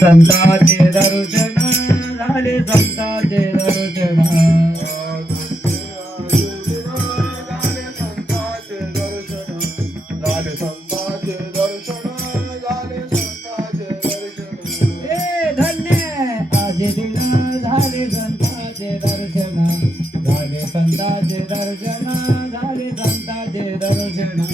संताचे दर्शन झाले संताचे दर्शन हे धन्य आजे दिन झाले संताचे दर्शन झाले संताचे दर्शन झाले संताचे दर्शन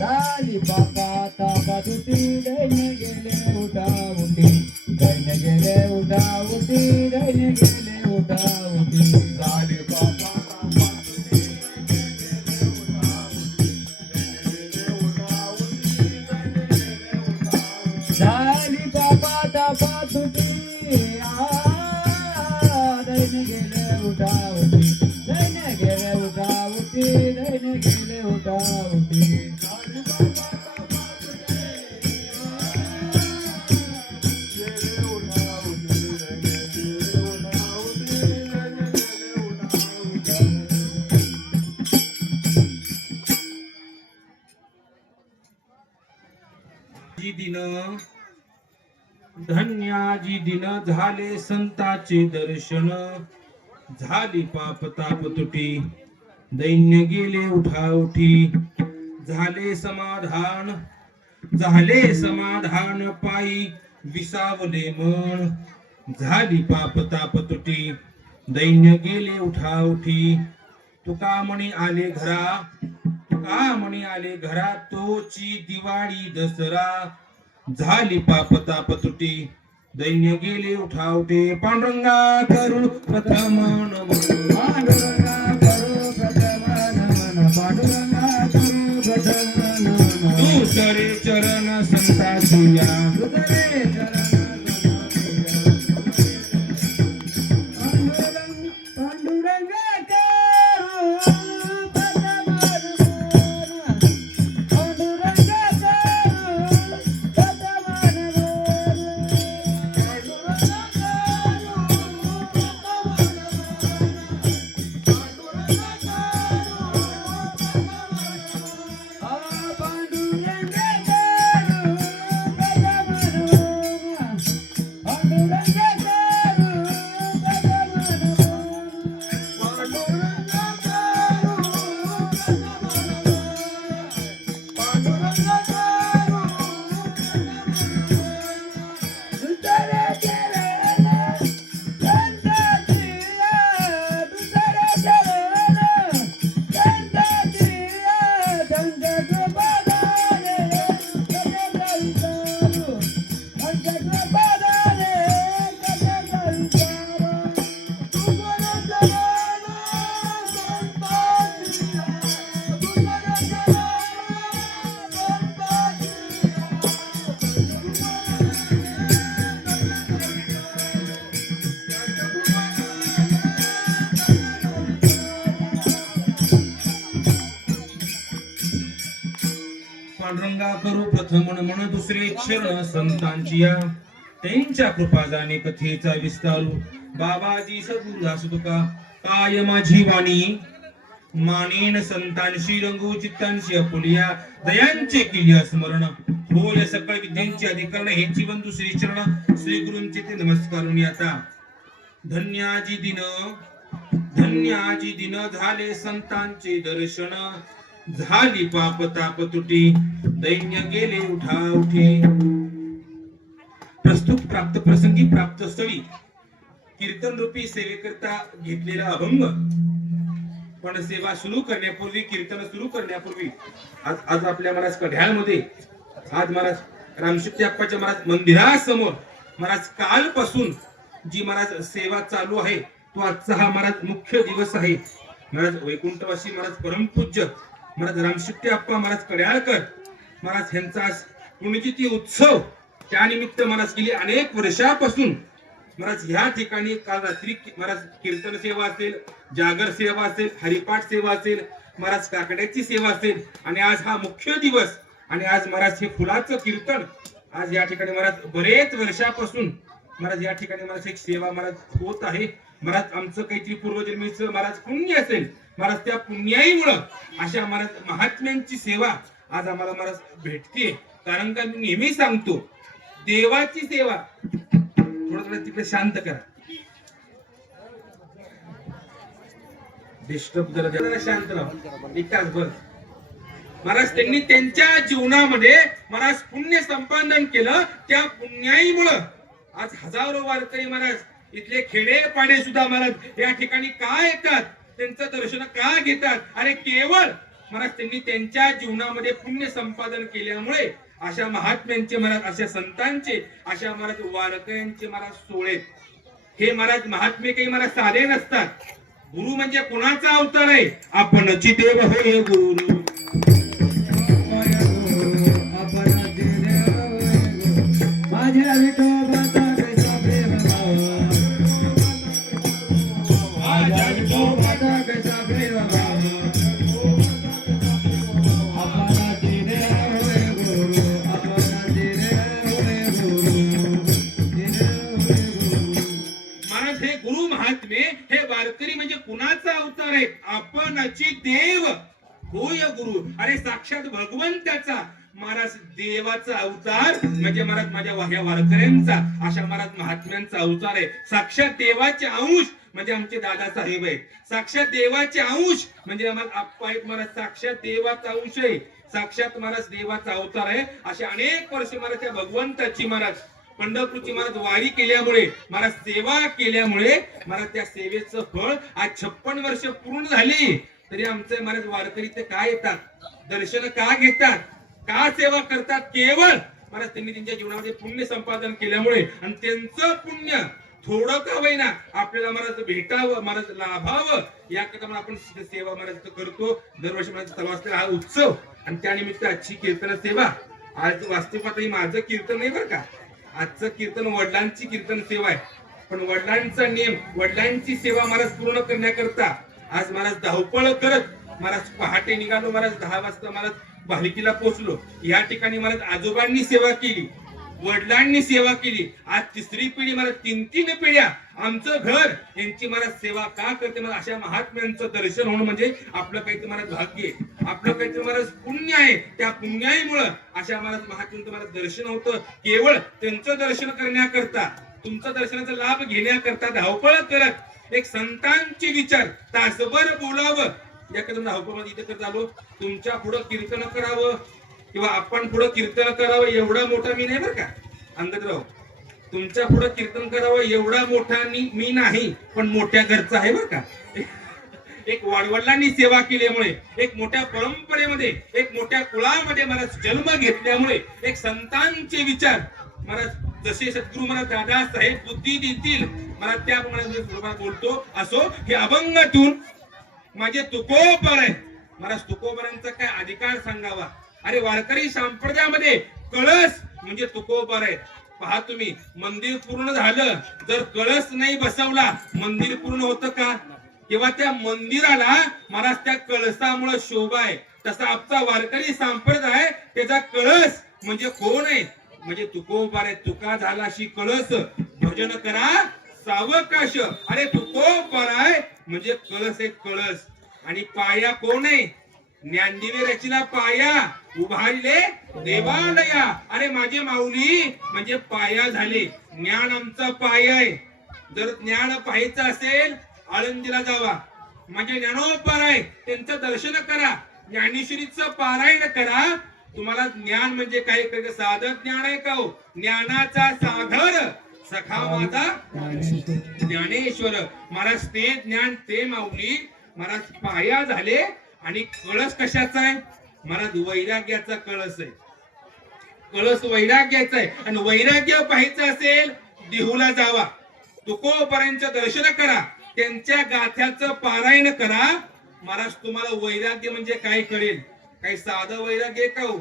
झाली बापा तापा तुटी दैन्य गेले उठा उठी दैन्य गेले उठा उठी दैन्य गेले उठा उठी झाली बापा तापा तुटी झाली बापा तापा तुटी दैन्य गेले उठा उठी दैन्य गेले उठा उठी दैन्य गेले उठा उठी दिन धन्याजी दिन झाले संताचे दर्शन झाली पाप ताप तुटी दैन्य गेले उठा उठी झाले समाधान पायी विसावले मन झाली पाप ताप तुटी दैन्य गेले उठा उठी तुका म्हणे आले घरा तोची दिवाळी दसरा झाली पाप ताप तुटी दैन्य गेले उठा उठे पांडुरंगा करू प्रथम नमन पांडुरंगा करू प्रथम नमन पांडुरंगा करू प्रथम नमन दुसरे चरण संताचुया दुसरे चरण पांडुरंगा करू प्रथम नमन दुसरे चरण संतांची या त्यांच्या कृपा जाणे कथेचा विस्तारू बाबाजी सद्गुरुदास तुका काय माझी वाणी मानेन संतांशी रंगू चित्तांशी अपुलिया दयांचे केली स्मरण होय सकळ विद्यांची अधिकरण हे जीवन दुसरे चरण श्री गुरूंचे ते नमस्कारून आता धन्याजी दिन झाले संतांचे दर्शन झाली पाप ताप तुटी दैन्य गेले उठा उठी प्रस्तुत प्राप्त प्रसंगी प्राप्त स्थळी कीर्तन रूपी सेवेकरता घेतलेला अभंग पण सेवा सुरू करण्यापूर्वी कीर्तन सुरू करण्यापूर्वी आज आपल्या महाराज कढ्याळमध्ये आज महाराज रामशक्ती अप्पाच्या महाराज मंदिरासमोर महाराज कालपासून जी महाराज सेवा चालू आहे तो आजचा हा महाराज मुख्य दिवस आहे महाराज वैकुंठवासी महाराज परमपूज्य महाराज रामशक्ती अप्पा महाराज कड्याळकर महाराज यांचा पुण्यतिथी उत्सव त्यानिमित्त महाराज गेली अनेक वर्षापासून महाराज ह्या ठिकाणी काल रात्री महाराज कीर्तन सेवा असेल, जागर सेवा असेल, हरिपाठ सेवा असेल, महाराज काकड्याची सेवा असेल आणि आज हा मुख्य दिवस आणि आज महाराज हे फुलाचं कीर्तन आज या ठिकाणी महाराज बरेच वर्षापासून महाराज या ठिकाणी महाराज एक सेवा महाराज होत आहे महाराज आमचं काहीतरी पूर्वजन्मीचं महाराज पुण्य असेल महाराज, त्या पुण्याईमुळं अशा महाराज महात्म्यांची सेवा आज आम्हाला महाराज भेटते. कारण का मी नेहमी सांगतो, देवाची सेवा, थोडं तिकडे शांत करा, डिस्टर्ब जरा शांत राहा एक तासभर. महाराज त्यांनी त्यांच्या जीवनामध्ये महाराज पुण्य संपादन केलं. त्या पुण्याईमुळं आज हजारो वारकरी महाराज इथले खेडेपाडे सुद्धा महाराज या ठिकाणी का येतात, त्यांचं दर्शन का घेतात. अरे केवळ महाराज त्यांनी त्यांच्या जीवनामध्ये पुण्य संपादन केल्यामुळे अशा महात्म्यांचे महाराज, अशा संतांचे, अशा महाराज वारकऱ्यांचे महाराज सोहळे. हे महाराज महात्मे काही महाराज साधे नसतात. गुरु म्हणजे कोणाचा अवतार आहे, आपणची देव होय गुरु. माझ्या विठोबाचा कसा प्रेम भाव, माझ्या विठोबाचा कसा प्रेम भाव, आपणाची देव होय गुरु, आपणाची देव होय गुरु, महाराज हे गुरु महात्मे, हे वारकरी म्हणजे कुणाचा अवतार आहे, आपणची देव होय गुरु. अरे साक्षात भगवंताचा महाराज देवाचा अवतार म्हणजे महाराज माझ्या ह्या वारकऱ्यांचा, अशा महाराज महात्म्यांचा अवतार आहे. साक्षात देवाचे अंश म्हणजे आमचे दादासाहेब आहेत. साक्षात देवाचे अंश म्हणजे आम्हाला आप्पा आहेत महाराज. साक्षात देवाचा अंश आहे, साक्षात महाराज देवाचा अवतार आहे. अशा अनेक वर्ष महाराज त्या भगवंताची महाराज पंढरपूरची महाराज वारी केल्यामुळे, महाराज सेवा केल्यामुळे महाराज त्या सेवेचं फळ आज 56 वर्ष पूर्ण झाली. तरी आमचे महाराज वारकरी ते का येतात, दर्शन का घेतात, का सेवा करतात, केवळ महाराज त्यांनी त्यांच्या जीवनामध्ये पुण्य संपादन केल्यामुळे. आणि त्यांचं पुण्य थोडं का होईना आपल्याला महाराज भेटावं, महाराज लाभावं, याकरता आपण सेवा महाराज करतो. दरवर्षी महाराज चालू असलेला हा उत्सव आणि त्यानिमित्त आजची कीर्तन सेवा. आज वास्तविक माझं कीर्तन नाही बरं का, आजचं कीर्तन वडिलांची कीर्तन सेवा आहे. पण वडिलांचा नियम, वडिलांची सेवा महाराज पूर्ण करण्याकरता आज महाराज धावपळ करत महाराज पहाटे निघालो. महाराज 10 वाजता महाराज भालिकीला पोहोचलो. या ठिकाणी महाराज आजोबांनी सेवा केली, वडिलांनी सेवा केली. आज तिसरी पिढी महाराज, 3 पिढ्या आमचं घर यांची महाराज सेवा का करते. मला अशा महात्म्यांचं दर्शन होणं म्हणजे आपलं काहीतरी महाराज भाग्य आहे, आपलं काहीतरी महाराज पुण्य आहे. त्या पुण्याईमुळं अशा महाराज महात्म्यांचं महाराज दर्शन होतं. केवळ त्यांचं दर्शन करण्याकरता, तुमचं दर्शनाचा लाभ घेण्याकरता धावपळ करत एक संतांचे विचार तासभर बोलावं याकडून धावपळमध्ये इथे करत आलो. तुमच्या पुढं कीर्तन करावं किंवा आपण पुढं कीर्तन करावं एवढा मोठा मी नाही बरं का अंगदराव. तुमच्या पुढं कीर्तन करावं एवढा मोठा मी नाही, पण मोठ्या घरचा आहे बरं का. एक वडिलांनी सेवा केल्यामुळे, एक मोठ्या परंपरेमध्ये, एक मोठ्या कुळामध्ये महाराज जन्म घेतल्यामुळे, एक संतांचे विचार महाराज जसे सद्गुरु महाराज दादासाहेब बुद्धी देतील महाराज त्याप्रमाणे बोलतो. असो हे अभंगातून माझे तुकोबर आहे महाराज. तुकोबरांचा काय अधिकार सांगावा. अरे वारकरी संप्रदायामध्ये कळस म्हणजे तुकोबर आहे. पहा तुम्ही, मंदिर पूर्ण झालं, जर कळस नाही बसवला मंदिर पूर्ण होतं का. तेव्हा त्या मंदिराला महाराज त्या कळसामुळे शोभा आहे. तसा आमचा वारकरी संप्रदाय त्याचा कळस म्हणजे कोण आहे, म्हणजे तुकोबर आहे. तुका झालाशी कळस भजन करा सावकाश. अरे तुकोबर आहे म्हणजे कळस एक कळस. आणि पाया कोण आहे, ज्ञानदेवी रचना पाया उभारले देवालया. अरे माझे माऊली म्हणजे पाया झाले. ज्ञान आमचा पाया आहे. जर ज्ञान पाहायचं असेल आळंदीला जावा, म्हणजे ज्ञानोपर आहे त्यांचं दर्शन करा, ज्ञानेश्वरीचं पारायण करा. तुम्हाला ज्ञान म्हणजे काय करायचं, साधं ज्ञान आहे का हो. ज्ञानाचा सागर सखा माझा ज्ञानेश्वर महाराज. ते ज्ञान ते माऊली महाराज पाया झाले. आणि कळस कशाचा आहे महाराज, वैराग्याचा कळस आहे. कळस वैराग्याचा आहे. आणि वैराग्य पाहायचं असेल देहूला जावा, तुकोबरांचं दर्शन करा, त्यांच्या गाथ्याचं पारायण करा. महाराज तुम्हाला वैराग्य म्हणजे काय कळेल. काही साधं वैराग्य का हो.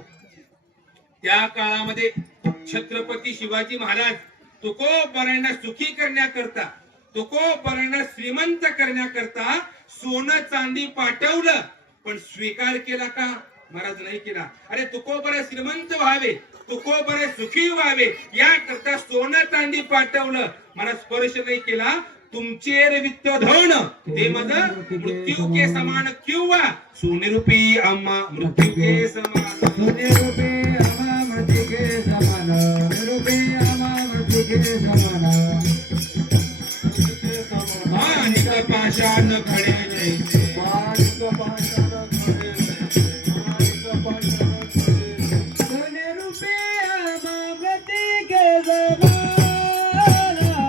त्या काळामध्ये छत्रपती शिवाजी महाराज तुकोबरांना सुखी करण्याकरता, तुकोबरांना श्रीमंत करण्याकरता सोनं चांदी पाठवलं, पण स्वीकार केला का महाराज, नाही केला. अरे तुकोबर श्रीमंत व्हावे, तुकोबर सुखी व्हावे याकरता सोनं चांदी पाठवलं, महाराज स्पर्श नाही केला. तुमचे वित्त धन ते मद मृत्यू के समान किंवा सोनेरूपी आम्हा मृत्यू के समान सोने रूपे आम्हा मृत्यू के समान रूपे आम्हा मृत्यू के समान माणिक पाषाण खडे जैसे सोने रूपे आम्हा मृत्यू के समान सोने रूपे आम्हा मृत्यू के समान सोने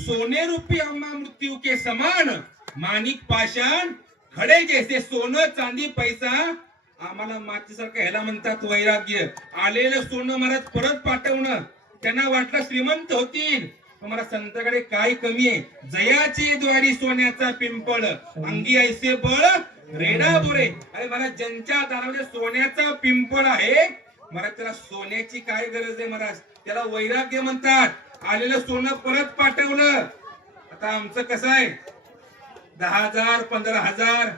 सोने रूपी आम्हा मृत्यू के समान माणिक पाषाण खडे जैसे सोनं चांदी पैसा आम्हाला मातीसारखं ह्याला म्हणतात वैराग्य आलेलं सोनं महाराज परत पाठवणं त्यांना वाटलं श्रीमंत होतील पण मला संतांकडे काय कमी आहे जयाचे द्वारी सोन्याचा पिंपळ अंगी ऐसे बळ रेडा बोरे अरे मला ज्यांच्या दारामध्ये सोन्याचा पिंपळ आहे मला त्याला सोन्याची काय गरज आहे महाराज त्याला वैराग्य म्हणतात आलेलं सोनं परत पाठवलं आता आमचं कसं आहे 10,000 15,000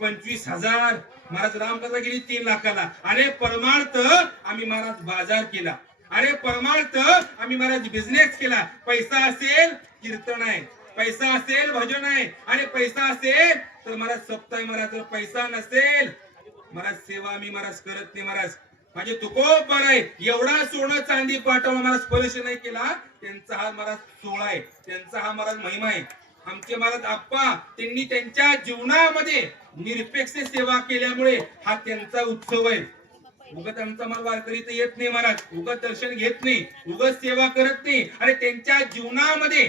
25,000 महाराज रामकथा गेली 3 लाखाला अरे परमार्थ आम्ही महाराज बाजार केला अरे परमार्थ आम्ही महाराज बिझनेस केला पैसा असेल कीर्तन आहे पैसा असेल भजन आहे आणि पैसा असेल तर महाराज सप्ताह महाराज जर पैसा नसेल महाराज सेवा आम्ही महाराज करत नाही महाराज माझे तुकोबर आहे एवढा सोनं चांदी पाठवून महाराज स्पर्श नाही केला त्यांचा हा महाराज सोहळा आहे त्यांचा हा महाराज महिमा आहे आमचे महाराज आप्पा त्यांनी त्यांच्या जीवनामध्ये निरपेक्ष सेवा केल्यामुळे हा त्यांचा उत्सव आहे उगत आमचा मला वारकरी तर येत नाही महाराज उगत दर्शन घेत नाही उगत सेवा करत नाही अरे त्यांच्या जीवनामध्ये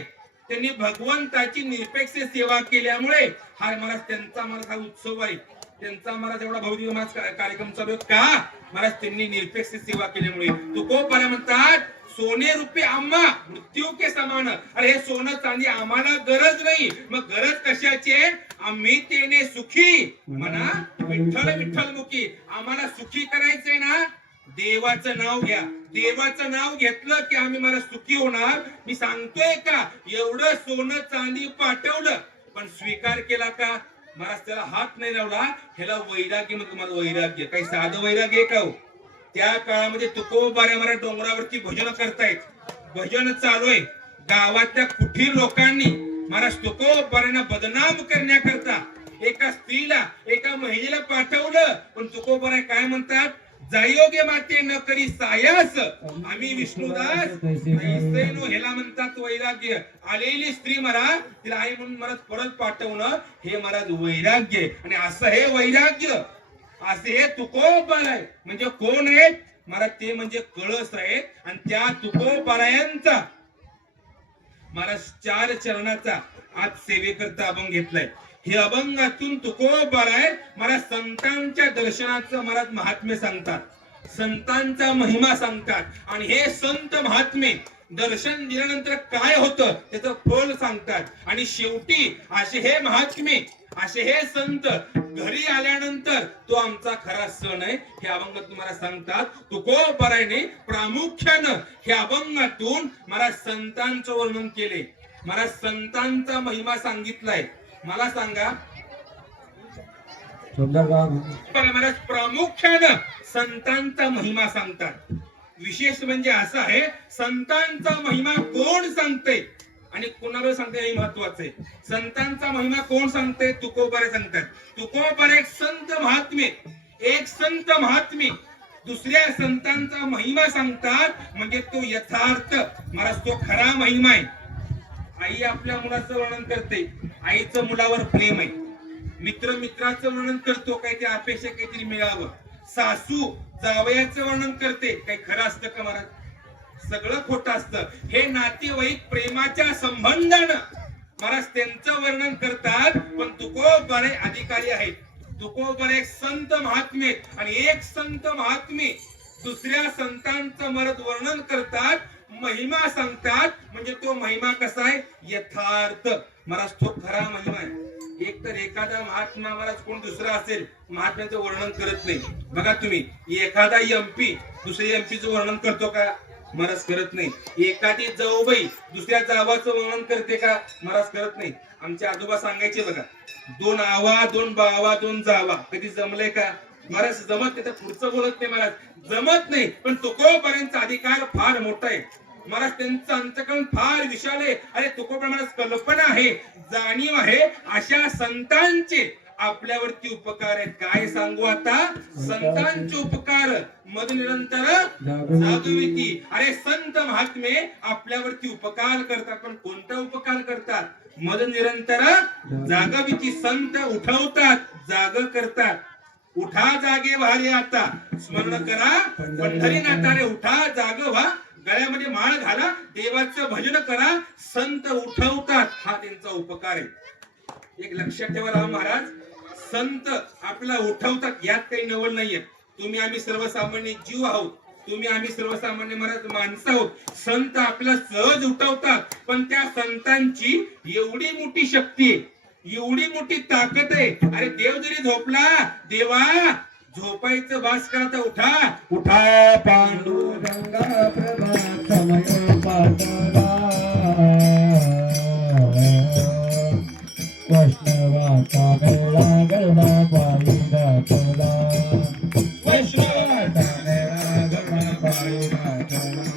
त्यांनी भगवंताची निरपेक्ष सेवा केल्यामुळे हा महाराज त्यांचा महाराज हा उत्सव आहे त्यांचा महाराज एवढा भव्य महाराज कार्यक्रम चालू आहे का महाराज त्यांनी निरपेक्ष सेवा केल्यामुळे तुकोबारा म्हणतात सोने रूपे आम्हा मृत्यू के समान अरे हे सोनं चांदी आम्हाला गरज नाही मग गरज कशाची आहे आम्ही तेने सुखी म्हणा विठ्ठल विठ्ठल मुखी आम्हाला सुखी करायचंय ना देवाचं नाव घ्या देवाचं नाव घेतलं की आम्ही मला सुखी होणार मी सांगतोय का एवढं सोनं चांदी पाठवलं पण स्वीकार केला का महाराज त्याला हात नाही लावला ह्याला वैराग्य मग तुम्हाला वैराग्य काही साधं वैराग्य आहे का हो त्या काळामध्ये तुकोबाऱ्या मला डोंगरावरती भजन करतायत भजन चालू आहे गावातल्या कुठील लोकांनी महाराज तुकोबाऱ्यांना बदनाम करण्याकरता एका स्त्रीला एका महिलेला पाठवलं पण तुकोबाऱ्या काय म्हणतात जायोगे माते न करी सायास आम्ही विष्णुदास ऐसेनो ह्याला म्हणतात वैराग्य आलेली स्त्री मला तिला आई म्हणून मला परत पाठवणं हे महाराज वैराग्य आणि असं हे वैराग्य असे हे तुकोबार आहे म्हणजे कोण आहेत महाराज ते म्हणजे कळस आहेत आणि त्या तुकोबारायांचा महाराज 4 चरणाचा आज सेवेकरता अभंग घेतलाय हे अभंगातून तुकोबार आहे महाराज संतांच्या दर्शनाचं महाराज महात्म्य सांगतात संतांचा महिमा सांगतात आणि हे संत महात्मे दर्शन दिल्यानंतर काय होतं त्याचं फळ सांगतात आणि शेवटी असे हे महात्मे असे हे संत घरी आल्यानंतर तो आमचा खरा सण आहे हे अभंग तुम्हाला सांगतात तुकोबाराने प्रामुख्यानं हे अभंगातून महाराज संतांचं वर्णन केले महाराज संतांचा महिमा सांगितलाय मला सांगा महाराज प्रामुख्यानं संतांचा महिमा सांगतात विशेष म्हणजे असं आहे संतांचा महिमा कोण सांगते आणि कोणाला सांगते हे महत्वाचं आहे संतांचा महिमा कोण सांगते तुकोबारे सांगतात तुकोबारे एक संत महात्मे दुसऱ्या संतांचा महिमा सांगतात म्हणजे तो यथार्थ महाराज तो खरा महिमा आहे आई आपल्या मुलाचं वर्णन करते आईचं मुलावर प्रेम आहे मित्र मित्राचं वर्णन करतो काहीतरी अपेक्षा काहीतरी मिळावं सासू जावयाचं वर्णन करते काही खरं असतं का महाराज सगळं खोटं असतं. हे नातेवाईक प्रेमाच्या संबंधानं महाराज त्यांचं वर्णन करतात. पण तुकोबरे अधिकारी आहेत. तुकोबरे एक संत महात्मे आणि एक संत महात्मे दुसऱ्या संतांचं मरद वर्णन करतात, महिमा सांगतात. म्हणजे तो महिमा कसा आहे? यथार्थ. महाराज तो खरा महिमा आहे. एक तर एखादा महात्मा महाराज कोण दुसरा असेल, महात्म्याचं वर्णन करत नाही. बघा तुम्ही, एखादा एमपी दुसऱ्या एमपीचं वर्णन करतो का? महाराज करत नाही. एखादी जाऊबाई दुसऱ्या जावाचं वर्णन करते का? महाराज करत नाही. आमचे आजोबा सांगायचे बघा, 2 आवा 2 बावा 2 जावा. कधी जमलंय का? महाराज जमत नाही. तर पुढचं बोलत नाही महाराज, जमत नाही. पण तुकोबांचा अधिकार फार मोठा आहे महाराज. त्यांचं अंतकरण फार विशाल आहे. अरे तुकोबा महाराज कल्पना आहे, जाणीव आहे. अशा संतांचे आपल्यावरती उपकार आहेत. काय सांगू आता? संतांचे उपकार मद निरंतर जागविती. अरे संत महात्मे आपल्यावरती उपकार करतात. पण कोणता उपकार करतात? मद निरंतर जागविती. संत उठवतात, जाग करतात. उठा जागे व्हारे आता, स्मरण करा पंढरीनाथा. रे उठा, जाग व्हा, गळ्यामध्ये माळ घाला, देवाचं भजन करा. संत उठवतात, हा त्यांचा उपकार आहे. एक लक्षात ठेवा राव महाराज, संत आपला उठवतात यात काही नवल नाहीये. तुम्ही आम्ही सर्वसामान्य जीव आहोत, तुम्ही आम्ही सर्वसामान्य महाराज माणसं आहोत. संत आपला सहज उठवतात. पण त्या संतांची एवढी मोठी शक्ती आहे, एवढी मोठी ताकद आहे. अरे देव जरी झोपला, देवा झोपायचं बास करा, तर उठा उठा पांडुरंगा प्रभा समय पातला वैष्णवाचा मेळा गळा पायी दाखला. वैष्णवाचा मेळा गळा पायी दाखला.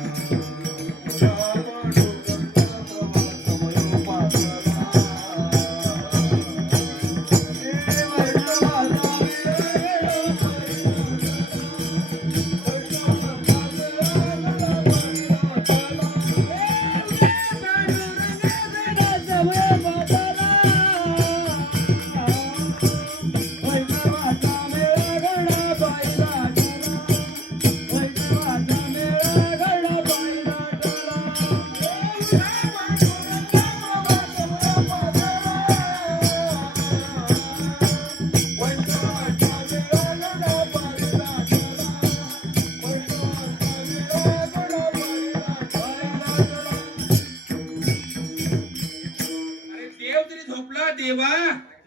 देवा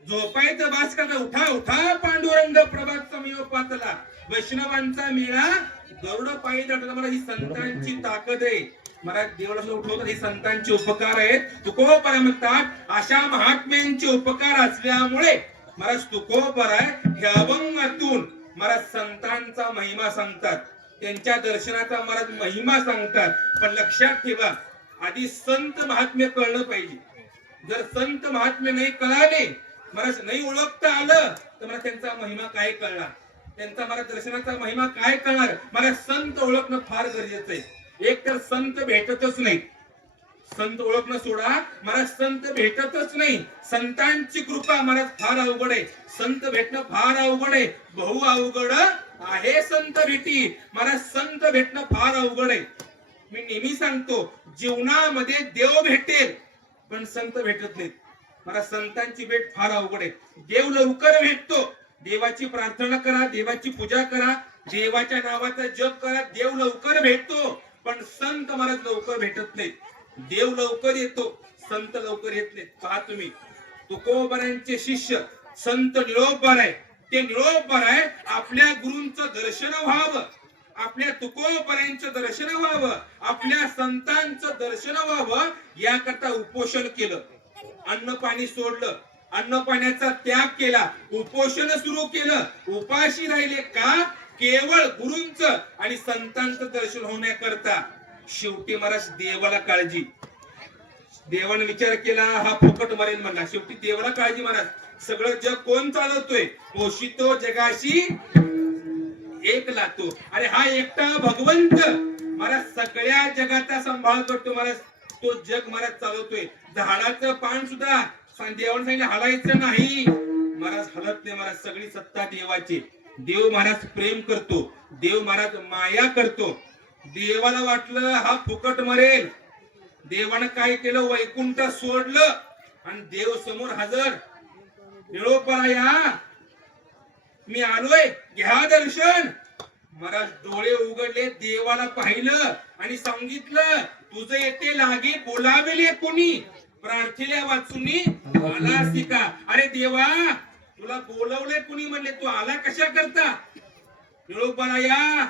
झोपायचं बास करा, उठा उठा पांडुरंग प्रभात समय पातला. वैष्णवांचा मेळा गरुड पायी दाटला. मला ही संतांची ताकद आहे. मला देवाला उठवतात, हे संतांचे उपकार आहेत. तुकोबरा म्हणतात अशा महात्म्यांचे उपकार असल्यामुळे मला तुकोबर आहे. हे अभंगातून मला संतांचा महिमा सांगतात, त्यांच्या दर्शनाचा मला महिमा सांगतात. पण लक्षात ठेवा, आधी संत महात्म्य कळलं पाहिजे. जर संत महात्म्य नाही कळाले, मला नाही ओळखता आलं, तर मला त्यांचा महिमा काय कळणार? त्यांचा मला दर्शनाचा महिमा काय कळणार? मला संत ओळखणं फार गरजेचं आहे. एक तर संत भेटतच नाही, संत ओळखणं सोडा, मला संत भेटतच नाही. संतांची कृपा मला फार अवघड आहे. संत भेटणं फार अवघड आहे, बहु अवघड आहे संत भेटी. मला संत भेटणं फार अवघड आहे. मी नेहमी सांगतो, जीवनामध्ये देव भेटेल पण संत भेटत नाहीत. मला संतांची भेट फार अवघड आहे. देव लवकर भेटतो. देवाची प्रार्थना करा, देवाची पूजा करा, देवाच्या नावाचा जप करा, देव लवकर भेटतो. पण संत मला लवकर भेटत नाहीत. देव लवकर येतो, संत लवकर येत नाहीत. पहा तुम्ही, तुकोबारांचे शिष्य संत निळोबार आहे. ते निळोबार आहे, आपल्या गुरूंचं दर्शन व्हावं, आपल्या तुकोबारांचं दर्शन व्हावं, आपल्या संतांचं दर्शन व्हावं, याकरता उपोषण केलं. अन्न पाणी सोडलं, अन्न पाण्याचा त्याग केला, उपोषण सुरू केलं. उपाशी राहिले का? केवळ गुरूंचं आणि संतांचं दर्शन होण्याकरता. शेवटी महाराज देवाला काळजी. देवाने विचार केला, हा फुकट मरेन म्हणला. शेवटी देवाला काळजी महाराज. सगळं जग कोण चालवतोय? पोषितो जगाशी एक लातो. अरे हा एकटा भगवंत महाराज सगळ्या जगाचा सांभाळ करतो महाराज. तो जग महाराज चालवतोय. झाडाचं पान सुद्धा देवाने सांगितलं हलायचं नाही. महाराज हलत नाही महाराज. सगळी सत्ता देवाची. देव महाराज प्रेम करतो, देव महाराज माया करतो. देवाला वाटलं हा फुकट मरेल. देवानं काय केलं, वैकुंठ सोडलं आणि देव समोर हजर. निरोपरा या, मी आलोय, घ्या दर्शन. महाराज डोळे उघडले, देवाला पाहिलं आणि सांगितलं, तुझं येते लागे बोलावेले कोणी, प्रार्थील्या वाचुनी आलासी का. अरे देवा, तुला बोलवलंय कुणी म्हणले, तू आला कशा करता. निरोपरा या,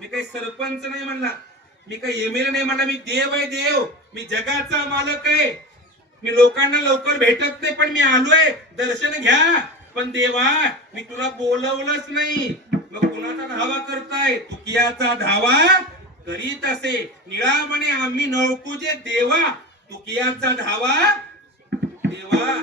मी काही सरपंच नाही म्हणला, मी काही एमएलए नाही म्हणला, मी देव आहे देव, मी जगाचा मालक आहे. मी लोकांना लवकर भेटत नाही, पण मी आलोय, दर्शन घ्या. पण देवा, मी तुला बोलवलंच नाही. मग कुणाचा धावा करताय. तुकियाचा धावा करीत असे, निळा म्हणे आम्ही नळकुजे देवा. तुकियाचा धावा देवा,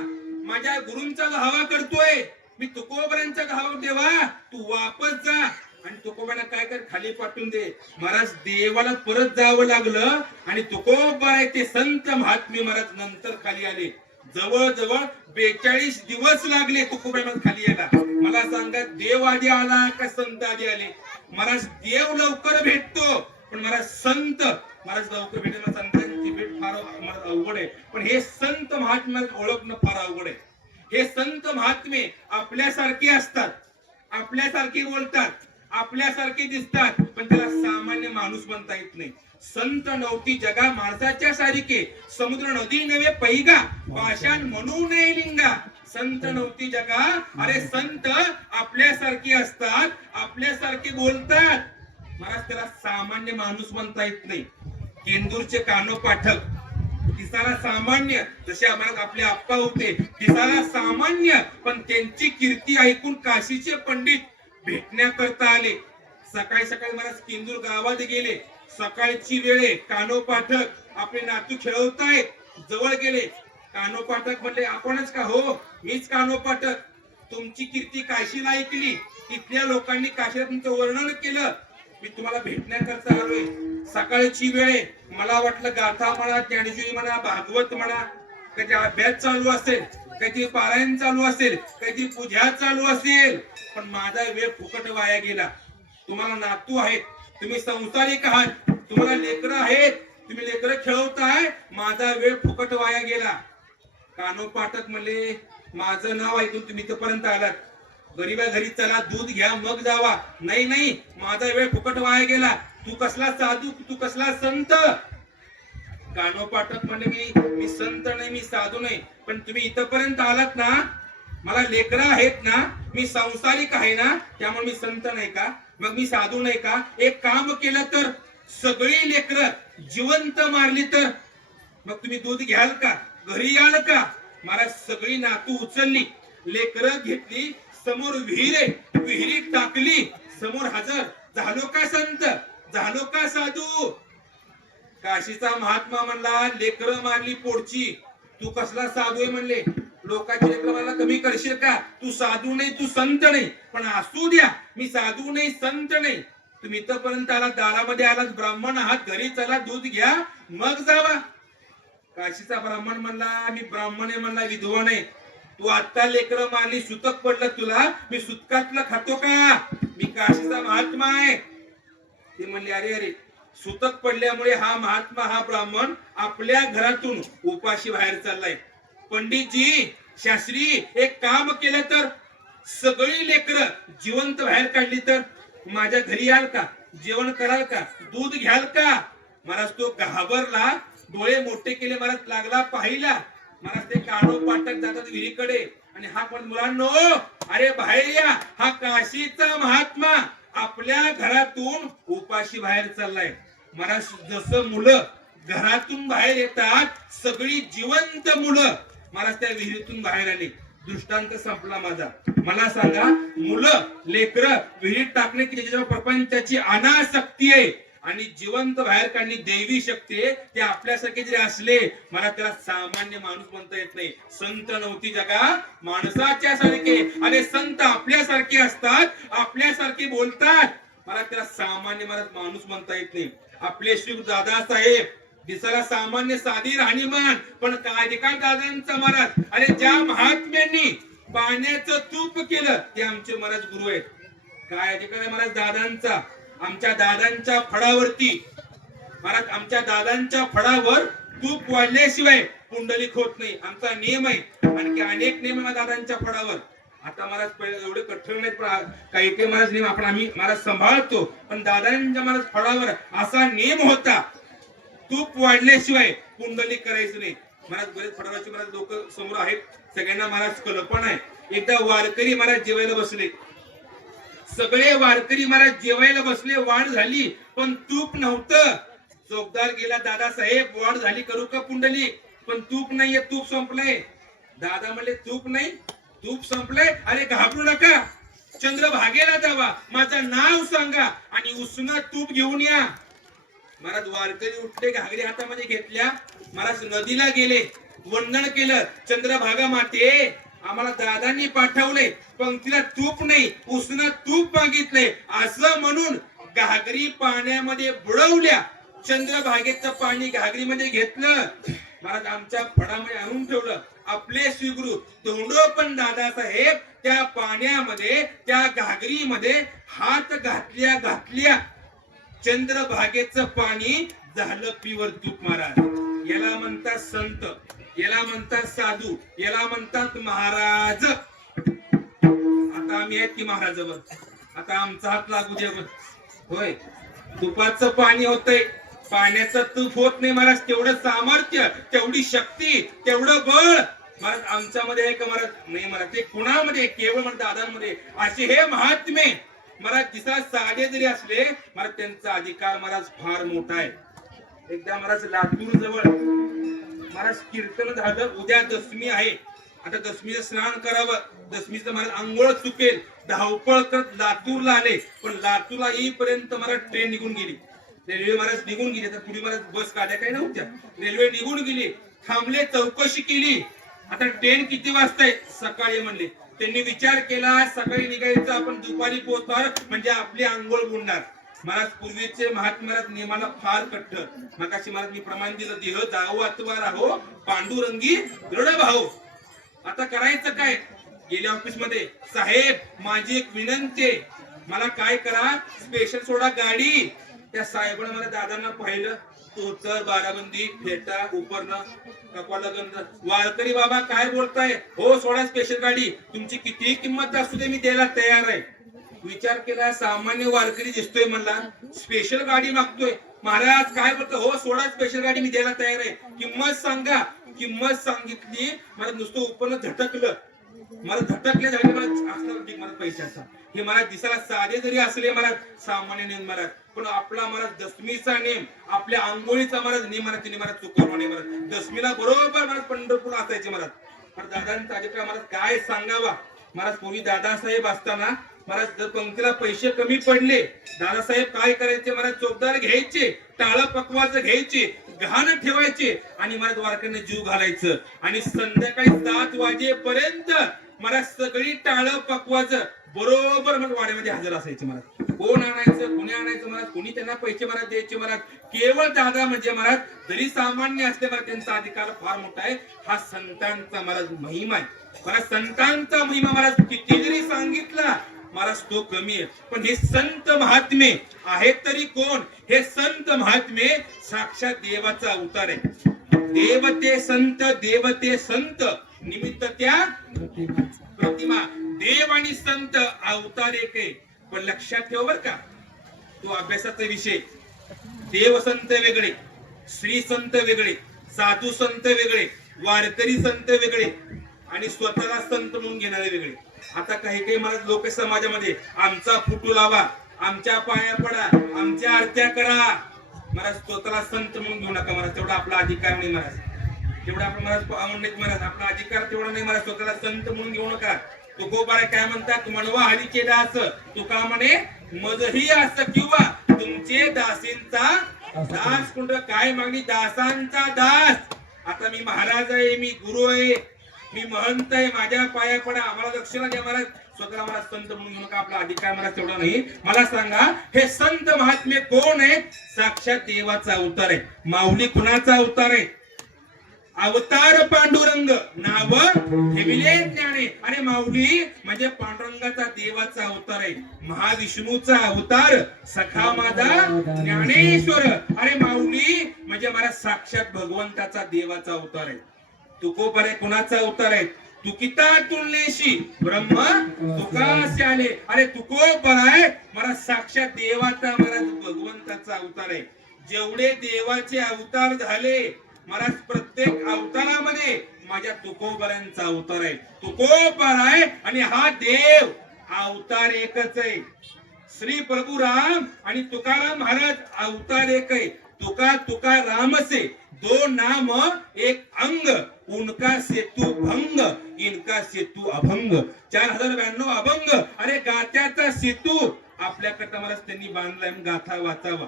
माझ्या गुरूंचा धावा करतोय मी. तुकोबरांचा धावा देवा, तू वापस जा. आणि तुकोबांना काय कर, खाली पाठवून दे. महाराज देवाला परत जावं लागलं आणि तुकोबा आहे ते संत महात्मे महाराज नंतर खाली आले. जवळजवळ 42 दिवस लागले तुकोबांना खाली यायला. मला सांगा, देव आधी आला का संत आधी आले. महाराज देव लवकर भेटतो, पण महाराज संत महाराज लवकर भेटणं, संतांची भेट फार अवघड आहे. पण हे संत महात्मे ओळखणं फार अवघड आहे. हे संत महात्मे आपल्यासारखे असतात, आपल्यासारखे बोलतात, आपल्यासारखे दिसतात, पण त्याला सामान्य माणूस म्हणता येत नाही. संत नव्हती जगा माणसाच्या सारिके, समुद्र नदी नव्हे पैगा, पाषाण म्हणू नये लिंगा. संत नव्हती जगा. अरे संत आपल्यासारखे असतात, आपल्यासारखे बोलतात. महाराज त्याला सामान्य माणूस म्हणता येत नाही. केंदूरचे कानो पाठक दिसायला सामान्य, जसे आम्हाला आपले आप्पा होते, दिसायला सामान्य, पण त्यांची कीर्ती ऐकून काशीचे पंडित भेटण्याकरता आले. सकाळी सकाळी महाराज केंदूर गावात गेले. सकाळची वेळे, कानो पाठक आपले नातू खेळवतायत, जवळ गेले. कानो पाठक म्हणले, आपणच का. हो, मीच कानो पाठक. तुमची कीर्ती काशीला ऐकली, तिथल्या लोकांनी काशीला तुमचं वर्णन केलं, मी तुम्हाला भेटण्याकरता आलोय. सकाळची वेळे, मला वाटलं गाथा म्हणा, ज्ञानेश्वरी म्हणा, भागवत म्हणा, कधी अभ्यास चालू असेल, कधी पारायण चालू असेल, कधी पूजा चालू असेल, पण माझा वेळ फुकट वाया गेला. तुम्हाला नातू आहेत, तुम्ही संसारिक आहात, तुम्हाला लेकरं आहेत, तुम्ही लेकरं खेळवताय, माझा वेळ फुकट वाया गेला. कानो पाठक म्हणले, माझं नाव ऐकून तुम्ही इथपर्यंत आलात, गरीबा घरी चला, दूध घ्या मग जावा. नाही नाही, माझा वेळ फुकट वाया गेला. तू कसला साधू, तू कसला संत. कानो पाठक म्हणले, मी संत नाही, मी साधू नाही, पण तुम्ही इथपर्यंत आलात ना, मला लेकरं आहेत ना, मी संसारिक आहे ना, त्यामुळे मी संत नाही का, मग मी साधू नाही का. एक काम केलं तर सगळी लेकरं जिवंत मारली तर मग तुम्ही दूध घ्याल का, घरी याल का. महाराज सगळी नातू उचलली, लेकरं घेतली, समोर विहीर आहे, विहिरीत टाकली, समोर हजर. झालो का संत, झालो का साधू. काशीचा महात्मा म्हणला, लेकरं मारली पोटची, तू कसला साधू आहे म्हणले. लोकांची लेकरं मला कमी करशील का. तू साधू नाही, तू संत नाही, पण असू द्या, मी साधू नाही, संत नाही. तुम्ही इथपर्यंत आलात, दारामध्ये आलात, ब्राह्मण आहात, घरी चला, दूध घ्या मग जावा. काशीचा ब्राह्मण म्हणला, मी ब्राह्मण आहे म्हणला, विद्वान आहे. तू आता लेकरं मारली, सुतक पडलं तुला, मी सुतकातलं खातो का. मी काशीचा महात्मा आहे. ते म्हणले, अरे अरे, सुतक पडल्यामुळे हा महात्मा, हा ब्राह्मण आपल्या घरातून उपाशी बाहेर चाललाय. पंडितजी, शास्त्री, एक काम केलं तर सगळी लेकरं जिवंत बाहेर काढली तर माझ्या घरी याल का, जेवण कराल का, दूध घ्याल का. महाराज तो घाबरला, डोळे मोठे केले, महाराज लागला पाहिला. महाराज ते कानो पाठक जातात विहिरीकडे आणि हा पण, मुलांनो अरे बाहेर या, हा काशीचा महात्मा आपल्या घरातून उपाशी बाहेर चाललाय. महाराज जसं मुलं घरातून बाहेर येतात, सगळी जिवंत मुलं महाराज त्या विहिरीतून बाहेर आली. दृष्टांत संपला माझा. मला सांगा, मुलं लेकरं विहिरीत टाकणे की त्याच्यावर प्रपंचाची अनासक्ती आहे आणि जिवंत बाहेर काढणी दैवी शक्ती आहे. ते आपल्यासारखे जरी असले, मला त्याला सामान्य माणूस म्हणता येत नाही. संत नव्हती जगा माणसाच्या सारखे, आणि संत आपल्यासारखे असतात, आपल्यासारखे बोलतात, मला त्याला सामान्य माणूस म्हणता येत नाही. आपले श्री दादासाहेब दिसायला सामान्य साधी राहणीमान, पण कायदेकाल दादांचा महाराज, अरे ज्या महात्म्यांनी पाण्याचं तूप केलं ते आमचे महाराज गुरु आहेत. कायदेकाल महाराज दादांचा आमच्या दादांच्या फळावरती महाराज, आमच्या दादांच्या फळावर तूप वाढल्याशिवाय पुंडलिक होत नाही, आमचा नियम आहे. आणखी अनेक नियम आहे दादांच्या फळावर. आता महाराज पहिले एवढे कठोर नाहीत, पण काही काही महाराज नियम आम्ही महाराज सांभाळतो. पण दादांच्या महाराज फळावर असा नियम होता, तूप वाढल्याशिवाय पुंडलिक करायचं नाही. महाराज बरेच फळावरचे महाराज लोक समोर आहेत, सगळ्यांना महाराज कल्पना आहे. एकदा वारकरी महाराज जेवायला बसले, सगळे वारकरी महाराज जेवायला बसले, वाढ झाली पण तूप नव्हतं. चोपदार गेला, दादासाहेब वाढ झाली करू का पुंडलिक, पण तूप नाहीये, तूप संपलंय. दादा म्हणले तूप नाही, तूप संपलंय. अरे घाबरू नका, चंद्रभागेला जावा, माझं नाव सांगा आणि उसना तूप घेऊन या. महाराज वारकरी उठले, घागरी हातामध्ये घेतल्या, महाराज नदीला गेले, वंदन केलं. चंद्रभागा माते, आम्हाला दादांनी पाठवले, पंक्तीला तूप नाही, उसना तूप मागितलंय असं म्हणून घागरी पाण्यामध्ये बुडवल्या. चंद्रभागेचं पाणी घागरीमध्ये घेतलं, महाराज आमच्या फळामध्ये आणून ठेवलं. आपले श्रीगुरु धोंडोपंत दादासाहेब त्या पाण्यामध्ये, त्या घागरीमध्ये हात घातल्या, चंद्रभागेचं पाणी झालं प्युअर तूप. महाराज याला म्हणतात संत, याला म्हणतात साधू, याला म्हणतात महाराज. आता आम्ही आहेत की महाराजावर, आता आमचा हात लागू द्या. होय, तुपाचं पाणी होतंय, पाण्याचं तूप होत नाही महाराज. तेवढं सामर्थ्य, तेवढी शक्ती, तेवढं बळ महाराज आमच्यामध्ये आहे का महाराज? नाही महाराज, ते कुणामध्ये? केवळ म्हणजे दादांमध्ये. असे हे महात्मे महाराज दिसा साधे जरी असले महाराज, त्यांचा अधिकार महाराज फार मोठा आहे. एकदा महाराज लातूर जवळ महाराज कीर्तन झालं. उद्या दशमी आहे, आता दशमीचं स्नान करावं, दशमीचं महाराज आंघोळ चुकेल, धावपळ करत लातूरला आले. पण लातूरला येईपर्यंत महाराज ट्रेन निघून गेली, रेल्वे महाराज निघून गेली. तर पुढे महाराज बस गाड्या काही नव्हत्या, रेल्वे निघून गेली. थांबले, चौकशी केली, आता ट्रेन किती वाजताय? सकाळी म्हणले. त्यांनी विचार केला, सकाळी निघायचं, आपण दुपारी पोहोचणार म्हणजे आपली आंघोळ बुडणार. महाराज पूर्वीचे महात्मा नियमाला फार कठोर. मगाशी महाराज मी प्रमाण दिलं, देह जाओ अथवा राहो, पांडुरंगी दृढ भाऊ. आता करायचं काय? गेल्या ऑफिस मध्ये, साहेब माझी एक विनंती, मला काय करा, स्पेशल सोडा गाडी. त्या साहेबांना मला दादांना पाहिलं, तोतर, बाराबंदी, फेटा, उपरणं, कपाला गंध. वारकरी बाबा काय बोलताय? हो सोडा स्पेशल गाडी, तुमची किती किंमत असू दे मी द्यायला तयार आहे. विचार केला, सामान्य वारकरी दिसतोय, म्हणला स्पेशल गाडी मागतोय. महाराज काय बोलतो? हो सोडा स्पेशल गाडी मी द्यायला तयार आहे, किंमत सांगा. किंमत सांगितली, मला नुसतं उपरण झटकलं, मला झटकले झाले, मला पैशाचा. हे मला दिसायला साधे जरी असले महाराज, सामान्य नेम महाराज, पण आपला महाराज दशमीचा नेम, आपल्या आंघोळीचा महाराज नेम महाराज तिने महाराज चुकवला नाही महाराज. दशमीला बरोबर महाराज पंढरपूर असायचे महाराज. दादांचा अधिकार महाराज काय सांगावा. महाराज पूर्वी दादासाहेब असताना महाराज जर पंक्तीला पैसे कमी पडले, दादासाहेब काय करायचे महाराज? चोपदार घ्यायचे, टाळं पकवाचं घ्यायचे, घाण ठेवायचे आणि महाराज वारकऱ्यांना जीव घालायचं. आणि संध्याकाळी 7 वाजेपर्यंत महाराज सगळी टाळं पकवाचं बरोबर म्हणजे वाड्यामध्ये हजर असायचे महाराज. कोण आणायचं, कोणी आणायचं महाराज, कोणी त्यांना पैसे महाराज द्यायचे महाराज. केवळ दादा म्हणजे महाराज जरी सामान्य असले महाराज, त्यांचा अधिकार फार मोठा आहे. हा संतांचा महाराज महिमा आहे. महाराज संतांचा महिमा महाराज किती जरी सांगितला महाराज तो कमी आहे. पण हे संत महात्मे आहेत तरी कोण? हे संत महात्मे साक्षात देवाचा अवतार आहे. देवते संत, देवते संत, निमित्त त्या प्रतिमा. देव आणि संत अवतार एक आहे. पण लक्षात ठेव बर का, तो अभ्यासाचा विषय. देव संत वेगळे, श्री संत वेगळे, साधू संत वेगळे, वारकरी संत वेगळे आणि स्वतःला संत म्हणून घेणारे वेगळे. आता काही काही महाराज लोक समाजामध्ये आमचा फोटो लावा, आमच्या पाया पडा, आमच्या आरत्या करा. महाराज स्वतःला संत म्हणून घेऊ नका महाराज, तेवढा आपला अधिकार नाही महाराज. तेवढा आपण महाराज आपला अधिकार तेवढा नाही महाराज. स्वतःला संत म्हणून घेऊ नका. तुकोबारा काय म्हणतात? म्हणवा हरीचे दास, तुका म्हणे मजही असं किंवा तुमचे दासींचा दास. कुंड काय मागणी? दासांचा दास. आता मी महाराज आहे, मी गुरु आहे, मी महंत आहे, माझ्या पाया पडा, आम्हाला दक्षिणा द्या महाराज. स्वतःला मला संत म्हणून घेऊ नका, आपला अधिकार मला तेवढा नाही. मला सांगा, हे संत महात्मे कोण आहेत? साक्षात देवाचा अवतार आहे. माऊली कुणाचा अवतार आहे? अवतार पांडुरंग नाव ठेविले ज्ञाने. आणि माऊली म्हणजे पांडुरंगाचा देवाचा अवतार आहे, महाविष्णूचा अवतार, सखा माझा ज्ञानेश्वर. अरे माऊली म्हणजे मला साक्षात भगवंताचा देवाचा अवतार आहे. तुकोबर आहे कुणाचा अवतार आहे? तुकिता तुलनेशी ब्रह्म तुकासे आले. अरे तुकोबर आहे मला साक्षात देवाचा, मला भगवंताचा अवतार आहे. जेवढे देवाचे अवतार झाले मला प्रत्येक अवतारामध्ये माझ्या तुकोबरांचा अवतार आहे. तुकोबर आहे आणि हा देव अवतार एकच आहे. श्री प्रभू राम आणि तुकाराम महाराज अवतार एक आहे. तुका रामसे दो नाम एक अंग, उनका सेतु भंग, इनका सेतु अभंग. 4092 अभंग. अरे गाथ्याचा सेतू आपल्याकडे मला त्यांनी बांधलाय. गाथा वाचावा,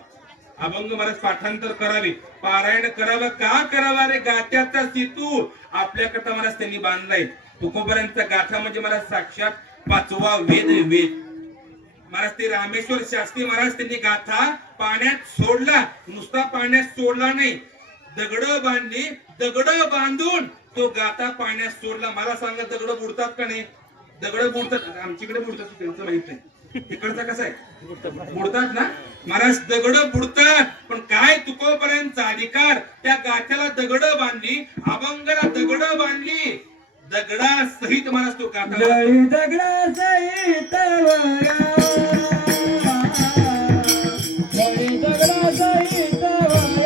अभंग मला पाठांतर करावे, पारायण करावं. का करावं? अरे गाथ्याचा सेतू आपल्याकडे मला त्यांनी बांधलाय. तुकोबरांचा गाथा म्हणजे मला साक्षात 5वा वेद. महाराज ते रामेश्वर शास्त्री महाराज त्यांनी गाथा पाण्यात सोडला. नुसता पाण्यात सोडला नाही, दगड बांधली, दगड बांधून तो गाथा पाण्यात सोडला. मला सांगा दगड बुडतात का नाही? दगड बुडतात. आमच्याकडे बुडतात, त्यांचं माहित नाही. तिकडचा कसा आहे? बुडतात ना महाराज, दगड बुडतात. पण काय तुकोबरांचा अधिकार, त्या गाथ्याला दगड बांधली, अभंगाला दगड बांधली, दगडा सहित महाराज तो गाथा दगडा सहित वया, दगडा सहित वया.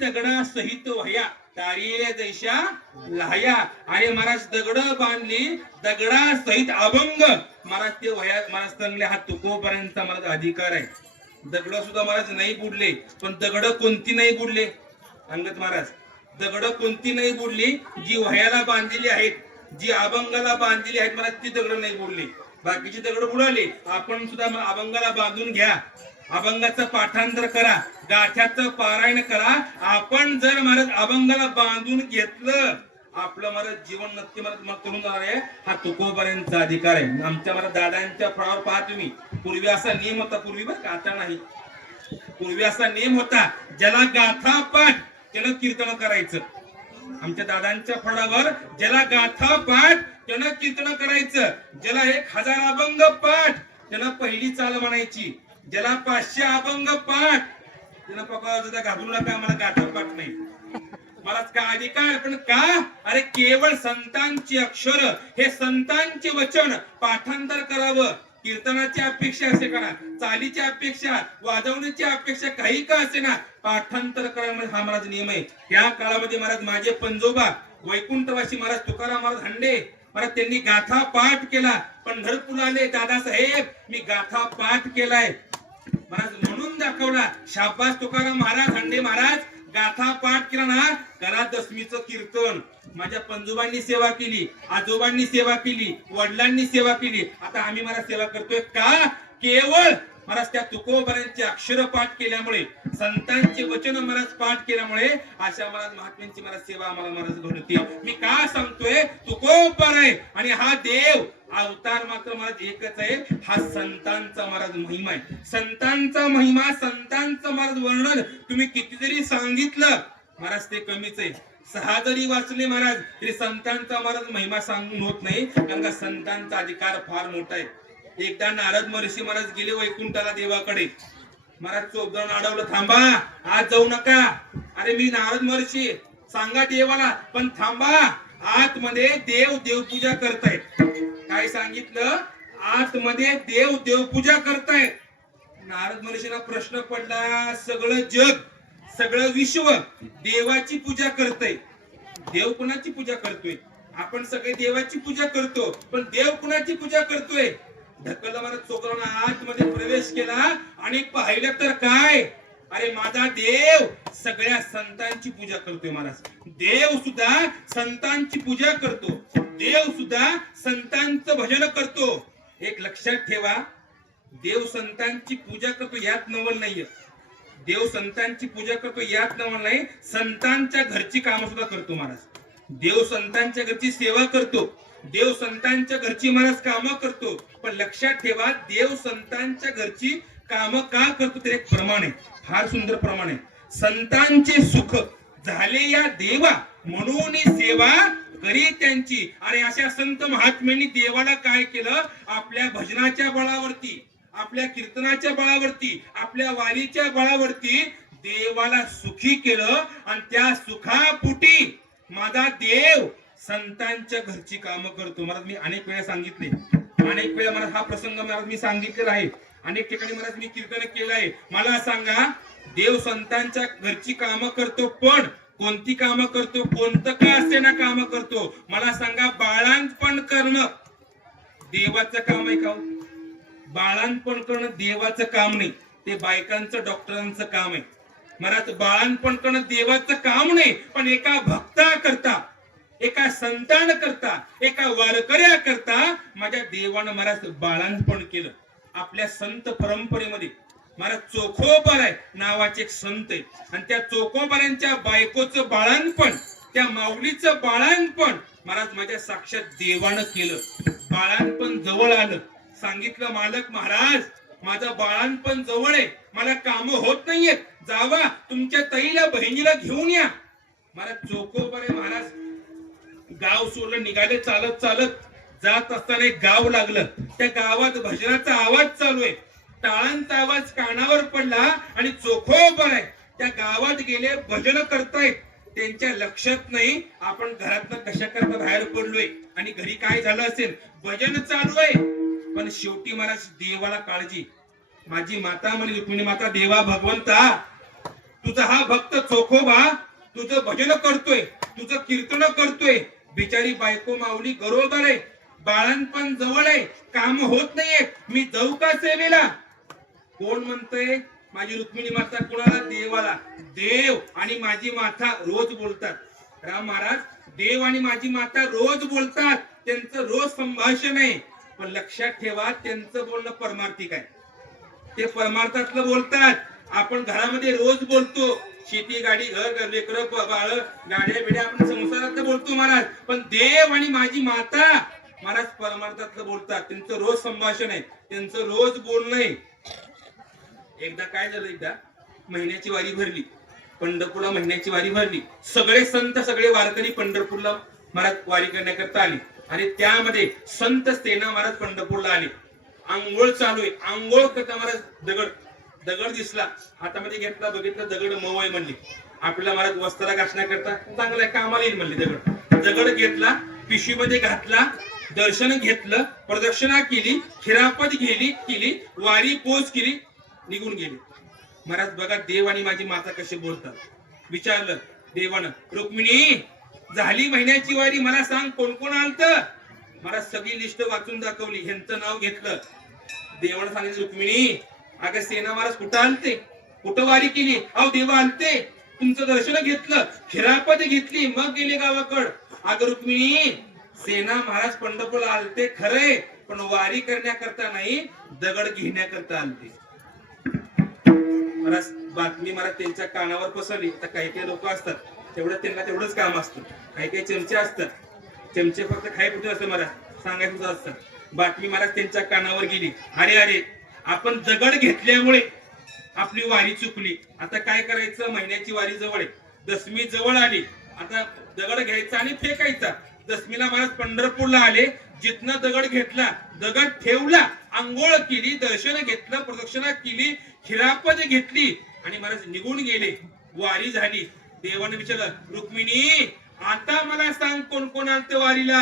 दगडा सहित वह्या, तारिले दैशा लहाया. आणि महाराज दगड बांधली, दगडा सहित अभंग. महाराज ते वह्या महाराज चांगले, हा तुकोबरांचा महाराज अधिकार आहे. दगड सुद्धा महाराज नाही बुडले, पण दगड कोणती नाही बुडले? अंगत महाराज, दगड कोणती नाही बुडली? जी वह्याला बांधलेली आहेत, जी अभंगाला बांधलेली आहेत, महाराज ती दगड नाही बुडली. बाकीची दगड बुडाली. आपण सुद्धा अभंगाला बांधून घ्या, अभंगाचं पाठांतर करा, गाथ्याचं पारायण करा. आपण जर महाराज अभंगाला बांधून घेतलं, आपलं महाराज जीवन नक्की महाराज करून जाणार आहे. हा तुकोबरांचा अधिकार आहे. आमच्या महाराज दादांच्या फळावर पहा तुम्ही, पूर्वी असा नियम होता, पूर्वी बरं का, आता नाही. पूर्वी असा नियम होता, ज्याला गाथा पाठ त्यानं कीर्तन करायचं. आमच्या दादांच्या फळावर ज्याला गाथा पाठ त्यानं कीर्तन करायचं. ज्याला 1000 अभंग पाठ त्यानं पहिली चाल म्हणायची. ज्याला 500 अभंग पाठ त्यानं पप्पा घाबरू नका, मला गाथा पाठ नाही, मला का अधिकार. पण का? अरे केवळ संतांची अक्षर, हे संतांचे वचन पाठांतर करावं. कीर्तनाची अपेक्षा असे करा, चालीची अपेक्षा, वाजवण्याची अपेक्षा, काही का असे ना, पाठांतर करा, हा महाराज नियम आहे. या काळामध्ये महाराज माझे पंजोबा वैकुंठवासी महाराज तुकाराम महाराज हंडे महाराज, त्यांनी गाथा पाठ केला. पंढरपूर आले, दादासाहेब मी गाथा पाठ केलाय महाराज म्हणून दाखवला. शाबास तुकाराम महाराज हंडे महाराज, गाथा पाठ केला ना, करा दशमीचं कीर्तन. माझ्या पंजोबांनी सेवा केली, आजोबांनी सेवा केली, वडिलांनी सेवा केली. आता आम्ही मला सेवा करतोय का? केवळ महाराज त्या तुकोबारांचे अक्षर पाठ केल्यामुळे, संतांचे वचन महाराज पाठ केल्यामुळे अशा महाराज महात्म्यांची मला सेवा आम्हाला महाराज घडते. मी का सांगतोय? तुकोबार आहे आणि हा देव अवतार मात्र महाराज एकच आहे. हा संतांचा महाराज महिमा आहे. संतांचा महिमा, संतांचं महाराज वर्णन तुम्ही किती जरी सांगितलं महाराज ते कमीच आहे. 6 जरी वाचले महाराज तरी संतांचा महाराज महिमा सांगून होत नाही, कारण का संतांचा अधिकार फार मोठा आहे. एकदा नारद महर्षी महाराज गेले वैकुंठाला देवाकडे. महाराज चोप जाऊन अडवलं, थांबा, आज जाऊ नका. अरे मी नारद महर्षी, सांगा देवाला, पण थांबा, आतमध्ये देव देवपूजा करतायत. काय सांगितलं? आतमध्ये देव देवपूजा करतायत. नारद महर्षीला प्रश्न पडला, सगळं जग, सगळं विश्व देवाची पूजा करतय, देव कुणाची पूजा करतोय? आपण सगळे देवाची पूजा करतो, पण देव कुणाची पूजा करतोय? ढकललं महाराज चोकरांना, आतमध्ये प्रवेश केला आणि पाहिलं तर काय? अरे माझा देव सगळ्या संतांची पूजा करतोय महाराज. देव सुद्धा संतांची पूजा करतो, देव सुद्धा संतांचं भजन करतो. एक लक्षात ठेवा, देव संतांची पूजा करतो यात नवल नाहीये. देव संतांची पूजा करतो यात नवल नाही, संतांच्या घरची कामं सुद्धा करतो महाराज. देव संतांच्या घरची सेवा करतो, देव संतांच्या घरची महाराज कामं करतो. पण लक्षात ठेवा, देव संतांच्या घरची कामं का करतो ते एक प्रमाण आहे, फार सुंदर प्रमाण आहे. संतांचे सुख झाले या देवा, म्हणून सेवा करी त्यांची. आणि अशा संत महात्म्यांनी देवाला काय केलं? आपल्या भजनाच्या बळावरती, आपल्या कीर्तनाच्या बळावरती, आपल्या वारीच्या बळावरती देवाला सुखी केलं. आणि त्या सुखापुटी माझा देव संतांच्या घरची कामं करतो. महाराज मी अनेक वेळा सांगितले, अनेक वेळा महाराज हा प्रसंग महाराज मी सांगितलेला आहे, अनेक ठिकाणी महाराज मी कीर्तन केलं आहे. मला सांगा, देव संतांच्या घरची कामं करतो, पण कोणती कामं करतो? कोणतं का असे ना कामं करतो? मला सांगा, बाळांपण करणं देवाचं काम आहे का? बाळांपण करणं देवाचं काम नाही, ते बायकांचं, डॉक्टरांचं काम आहे. महाराज बाळांपण करणं देवाचं काम नाही, पण एका भक्ता करता, एका संतान करता, एका वारकऱ्या करता माझ्या देवानं महाराज बाळांपण केलं. आपल्या संत परंपरेमध्ये महाराज चोखोबार आहे नावाचे एक संत आहे, आणि त्या चोखोबारांच्या बायकोचं बाळांपण, त्या माऊलीचं बाळांपण महाराज माझ्या साक्षात देवानं केलं. बाळांपण जवळ आलं, सांगितलं, मालक महाराज माझं बाळांपण जवळ आहे, मला काम होत नाहीयेत, जावा तुमच्या ताईला बहिणीला घेऊन या. महाराज चोखोबार महाराज गाव सोडलं, निघाले चालत चालत. जात असताना एक गाव लागलं, त्या गावात भजनाचा आवाज चालू आहे, टाळांचा आवाज कानावर पडला आणि चोखोबार आहे त्या गावात गेले, भजन करतायत. त्यांच्या लक्षात नाही आपण घरातनं कशा करता बाहेर पडलोय आणि घरी काय झालं असेल. भजन चालू आहे, पण शेवटी महाराज देवाला काळजी. माझी माता म्हणजे रुक्मिणी माता, देवा भगवंता तुझा हा भक्त चोखोबा तुझं भजन करतोय, तुझं कीर्तन करतोय. बिचारी बायको माऊली गरोदर आहे, बाळांपण जवळ आहे, काम होत नाहीये, मी जाऊ का सेवेला? कोण म्हणतंय? माझी रुक्मिणी माता. कुणाला? देवाला. देव आणि माझी माता रोज बोलतात. राम महाराज, देव आणि माझी माता रोज बोलतात, त्यांचं रोज संभाषण आहे. पण लक्षात ठेवा, त्यांचं बोलणं परमार्थिक आहे, ते परमार्थातलं बोलतात. आपण घरामध्ये रोज बोलतो, शेती, गाडी, घर, लेकरं, बाळ, गाड्या बिड्या, आपण संसारातलं बोलतो महाराज. पण देव आणि माझी माता महाराज परमार्थातलं बोलतात, त्यांचं रोज संभाषण आहे, त्यांचं रोज बोलणं आहे. एकदा काय झालं, एकदा महिन्याची वारी भरली, पंढरपूरला महिन्याची वारी भरली. सगळे संत, सगळे वारकरी पंढरपूरला महाराज वारी करण्याकरता आले. आणि त्यामध्ये संत सेना महाराज पंढरपूरला आले. आंघोळ चालू आहे, आंघोळ करता महाराज दगड दिसला, हातामध्ये घेतला, बघितलं दगड मऊ आहे म्हणले. आपल्याला महाराज वस्त्राला घासण्याकरता चांगला कामाला येईल म्हणले. दगड घेतला, पिशवीमध्ये घातला, दर्शन घेतलं, प्रदक्षिणा केली, खिरापत केली, वारी पोच केली, निघून गेली. महाराज बघा देव आणि माझी माता कसे बोलतात. विचारलं देवानं, रुक्मिणी झाली महिन्याची वारी, मला सांग कोण कोण आलत? महाराज सगळी लिस्ट वाचून दाखवली, ह्यांचं नाव घेतलं. देवानं सांगितलं, रुक्मिणी अगं सेना महाराज कुठं आलते, कुठं वारी केली? अहो देवा आलते. तुमचं दर्शन घेतलं, खिरापत घेतली, मग गेले गावाकड. अगं रुक्मिणी, सेना महाराज पंढरपूरला आलते खरंय, पण वारी करण्याकरता नाही, दगड घेण्याकरता आलते. महाराज बातमी मला त्यांच्या कानावर पसरली. आता काही काही लोक असतात त्यांना तेवढंच काम असतं. काही काही चमचे असतात, चमचे फक्त खाय पुढे असतं, मला सांगायचं असतं. बातमी महाराज त्यांच्या कानावर गेली, अरे अरे आपण दगड घेतल्यामुळे आपली वारी चुकली. आता काय करायचं, महिन्याची वारी जवळ आहे, दशमी जवळ आली, आता दगड घ्यायचा आणि फेकायचा. दशमीला महाराज पंढरपूरला आले, जिथनं दगड घेतला, दगड ठेवला, आंघोळ केली, दर्शन घेतलं, प्रदक्षिणा केली, खिरापत घेतली आणि महाराज निघून गेले. वारी झाली. देवाने विचारलं, रुक्मिणी आता मला सांग कोण कोण आलते वारीला.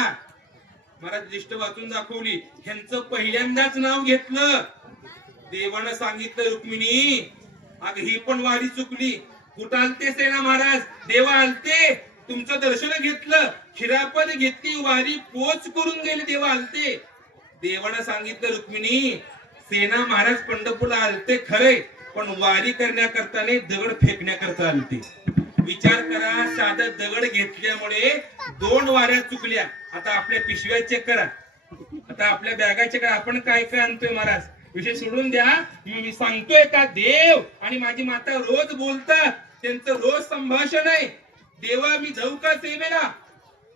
महाराज लिस्ट वाचून दाखवली, ह्यांचं पहिल्यांदाच नाव घेतलं. देवानं सांगितलं, रुक्मिणी अग ही पण वारी चुकली. कुठं आलते सेना महाराज? देवा आलते, तुमचं दर्शन घेतलं, खिरापत घेतली, वारी पोच करून गेले, देवा आलते. देवानं सांगितलं, रुक्मिणी सेना महाराज पंढरपूरला आलते खरे, पण वारी करण्याकरता नाही, दगड फेकण्याकरता आलते. विचार करा, साधं दगड घेतल्यामुळे 2 वाऱ्या चुकल्या. आता आपल्या पिशव्या चेक करा, आता आपल्या बॅगा चेक करा, आपण काय काय आणतोय महाराज. विषय सोडून द्या, मी सांगतोय का देव आणि माझी माता रोज बोलतात, त्यांचं रोज संभाषण आहे. देवा मी जाऊ का सेवेला?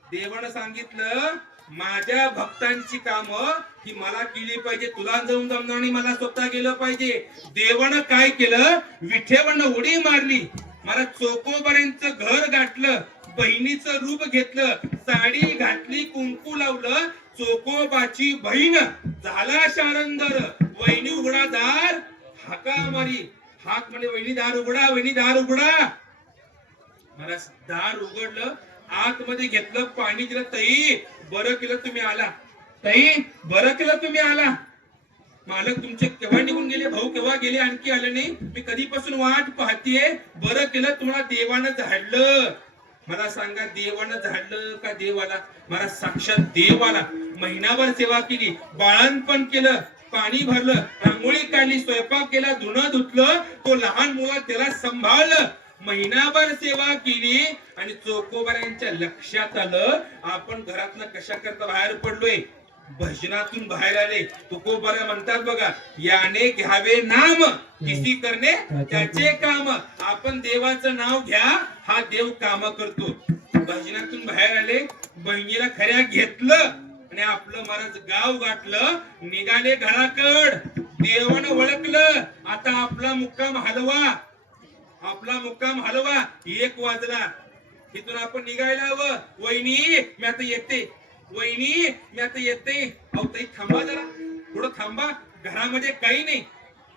देवानं सांगितलं, माझ्या भक्तांची कामं ही मला केली पाहिजे, तुला जाऊन जमणार नाही, मला स्वतः गेलं पाहिजे. देवानं काय केलं, विठेवानं उडी मारली, मला चोकोबाऱ्यांचं घर गाठलं, बहिणीचं रूप घेतलं, साडी घातली, कुंकू लावलं, चोकोबाची बहीण झाला शारंदर. वहिनी उघडा दार, हाका मारी, हाक म्हणजे वहिनी दार उघडा, वहिनी दार उघडा. महाराज दार उघडलं, आतमध्ये घेतलं, पाणी दिलं. ताई बरं केलं तुम्ही आला, ताई बरं केलं तुम्ही आला. मालक तुमचे केव्हा निघून गेले, भाऊ केव्हा गेले, आणखी आले नाही, मी कधीपासून वाट पाहतीये. बरं केलं तुम्हाला देवानं झाडलं. मला सांगा, देवानं झाडलं का देवाला? मला साक्षात देवाला. महिनाभर सेवा केली, बाळणपण केलं, पाणी भरलं, रांगोळी काढली, स्वयंपाक केला, धुणं धुतलं, तो लहान मुला त्याला सांभाळलं. महिनाभर सेवा केली आणि चोकोबाऱ्यांच्या लक्षात आलं, आपण घरातनं कशा करता बाहेर पडलोय, भजनातून बाहेर आले. तुकोबारा म्हणतात बघा, याने घ्यावे नाम किसी करणे त्याचे काम. आपण देवाचं नाव घ्या, हा देव काम करतो. भजनातून बाहेर आले, बहिणीला खऱ्या घेतलं आणि आपलं महाराज गाव गाठलं, निघाले घराकड. देवानं ओळखलं, आता आपला मुक्काम हलवा, आपला मुक्काम हलवा. 1 वाजला, इथून आपण निघायला हवं. वहिनी मी आता येते, वहिनी मी आता येते. अहो ताई थांबा जरा, थोडं थांबा, घरामध्ये काही नाही,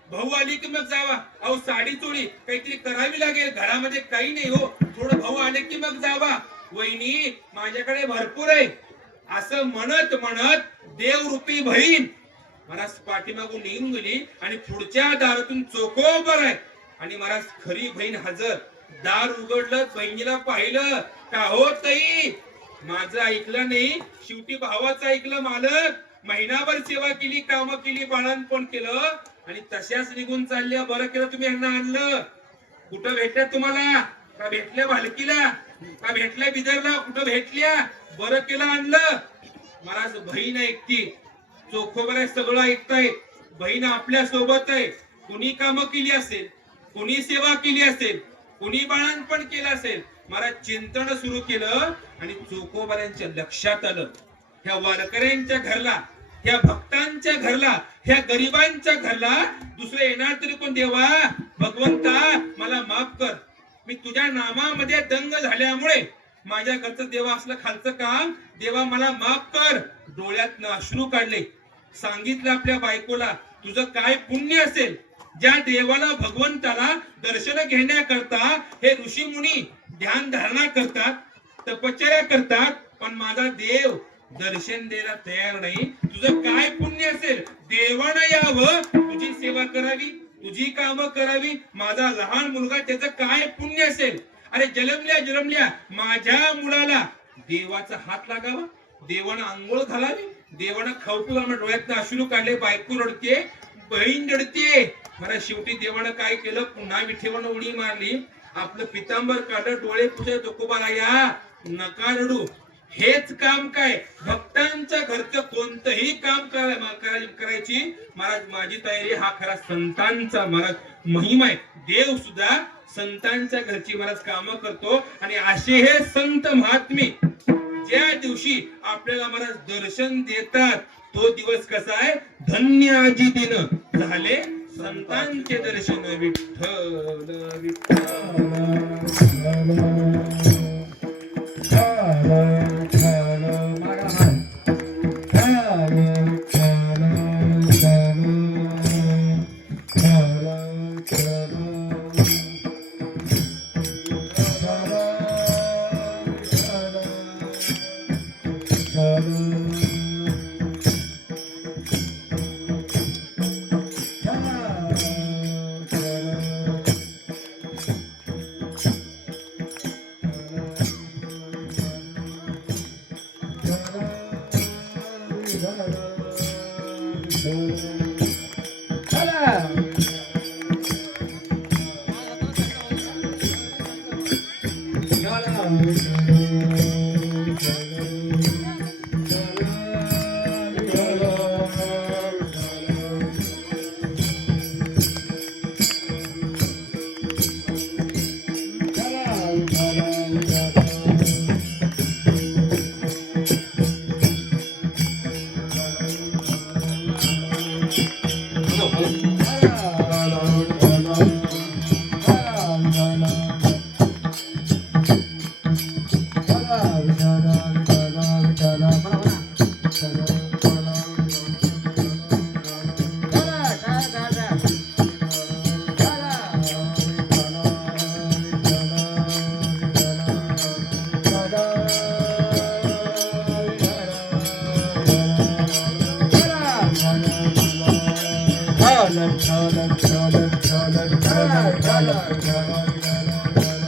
भाऊ आली की मग जावा. अहो साडी चोळी काहीतरी करावी लागेल, घरामध्ये काही नाही हो, थोडं भाऊ आले की मग जावा. वहिनी माझ्याकडे भरपूर आहे, असं म्हणत म्हणत देवरूपी बहीण महाराज पाठीमागून निघून गेली आणि पुढच्या दारातून चोकोबर आहे आणि महाराज खरी बहीण हजर. दार उघडलं, बहिणीला पाहिलं, का हो ताई माझं ऐकलं नाही, शेवटी भावाचं ऐकलं. मालक महिनाभर सेवा केली, काम केली, बाळणपण केलं आणि तशाच निघून चालल्या. बरं केलं तुम्ही यांना आणलं. कुठं भेटल्या तुम्हाला? का भेटल्या भालकीला, का भेटल्या बिदरला, कुठं भेटल्या? बरं केलं आणलं. महाराज बहीण ऐकती, चोखोबर सगळं ऐकताय, बहीण आपल्या सोबत आहे. कुणी कामं केली असेल, कुणी सेवा केली असेल, कुणी बाळणपण केलं असेल, महाराज चिंतन सुरू केलं आणि चोखोबाऱ्यांच्या लक्षात आलं, ह्या वारकऱ्यांच्या घरला, ह्या भक्तांच्या घरला, ह्या गरिबांच्या घरला दुसरं येणार तरी कोण? देवा भगवंता मला माफ कर, मी तुझ्या नामामध्ये दंग झाल्यामुळे माझ्या घरचं देवा असलं खालचं काम, देवा मला माफ कर. डोळ्यातनं अश्रू काढले. सांगितलं आपल्या बायकोला, तुझं काय पुण्य असेल, ज्या देवाला भगवंताला दर्शन घेण्याकरता हे ऋषी मुनी ध्यान धारणा करतात, तपश्चर्या करतात, पण माझा देव दर्शन द्यायला तयार नाही. तुझं काय पुण्य असेल, देवानं यावं, तुझी सेवा करावी, तुझी कामं करावी. माझा लहान मुलगा, त्याचं काय पुण्य असेल. अरे जन्मल्या माझ्या मुलाला देवाचा हात लागावा, देवानं आंघोळ घालावी, देवानं खाऊ पिऊ. डोळ्यातनं अश्रू काढले. बायको रडते, बहीण रडते. मला शेवटी देवानं काय केलं, पुन्हा विठेवानं उडी मारली. आपलं पितांबर काढ, डोळे पुढे तुकोबाला या, नका रडू. हेच काम काय, भक्तांच्या घरचं कोणतंही काम करायची महाराज माझी तयारी. हा खरा संतांचा महाराज महिमा आहे. देव सुद्धा संतांच्या घरची महाराज काम करतो. आणि असे हे संत महात्मे ज्या दिवशी आपल्याला महाराज दर्शन देतात, तो दिवस कसा आहे, धन्य आजी दिन झाले संतांचे दर्शन. विठ्ठल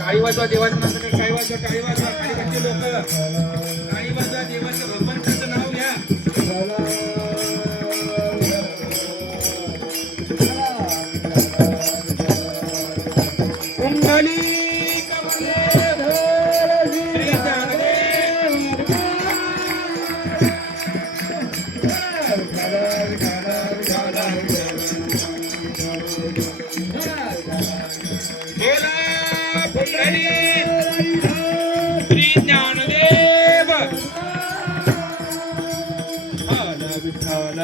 काळी वाजवा देवाचं नाव, काळी वाजवा, काळी वाजवा, काळीकडचे लोक काळी वाजवा, देवाचं भगवंताचं नाव घ्या. श्री ज्ञानदेव विठ्ठल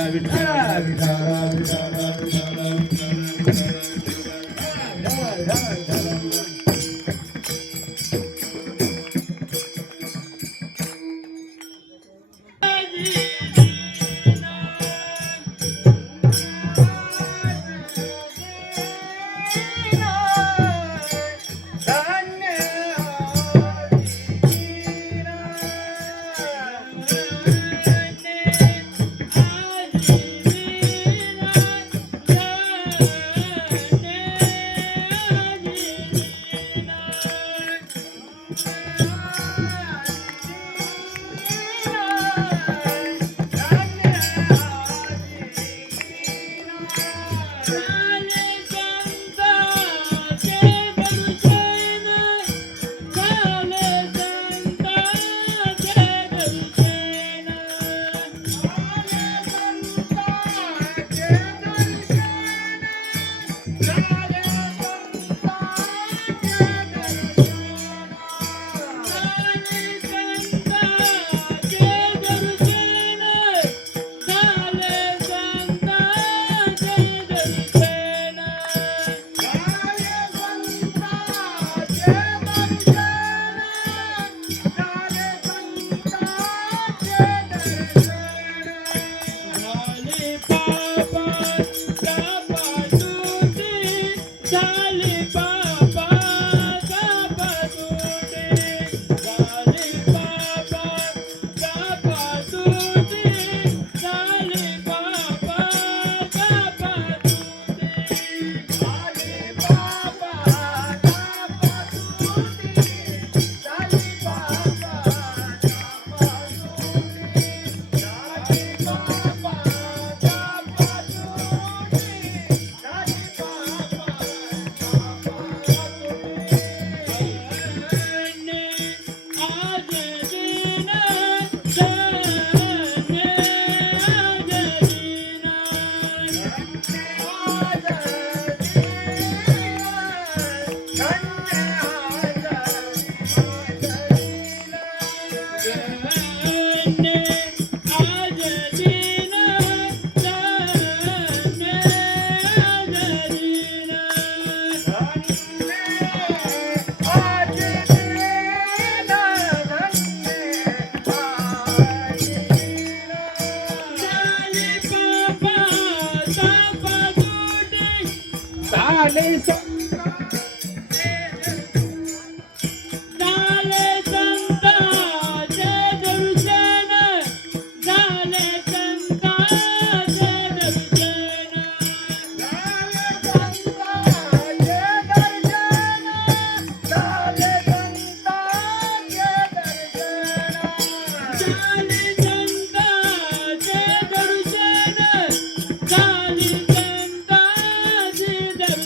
झाले संत झाले संतांचे दर्शन झाले संतांचे दर्शन झाले संतांचे दर्शन झाले संतांचे दर्शन झाले संतांचे दर्शन झाले संतांचे दर्शन झाले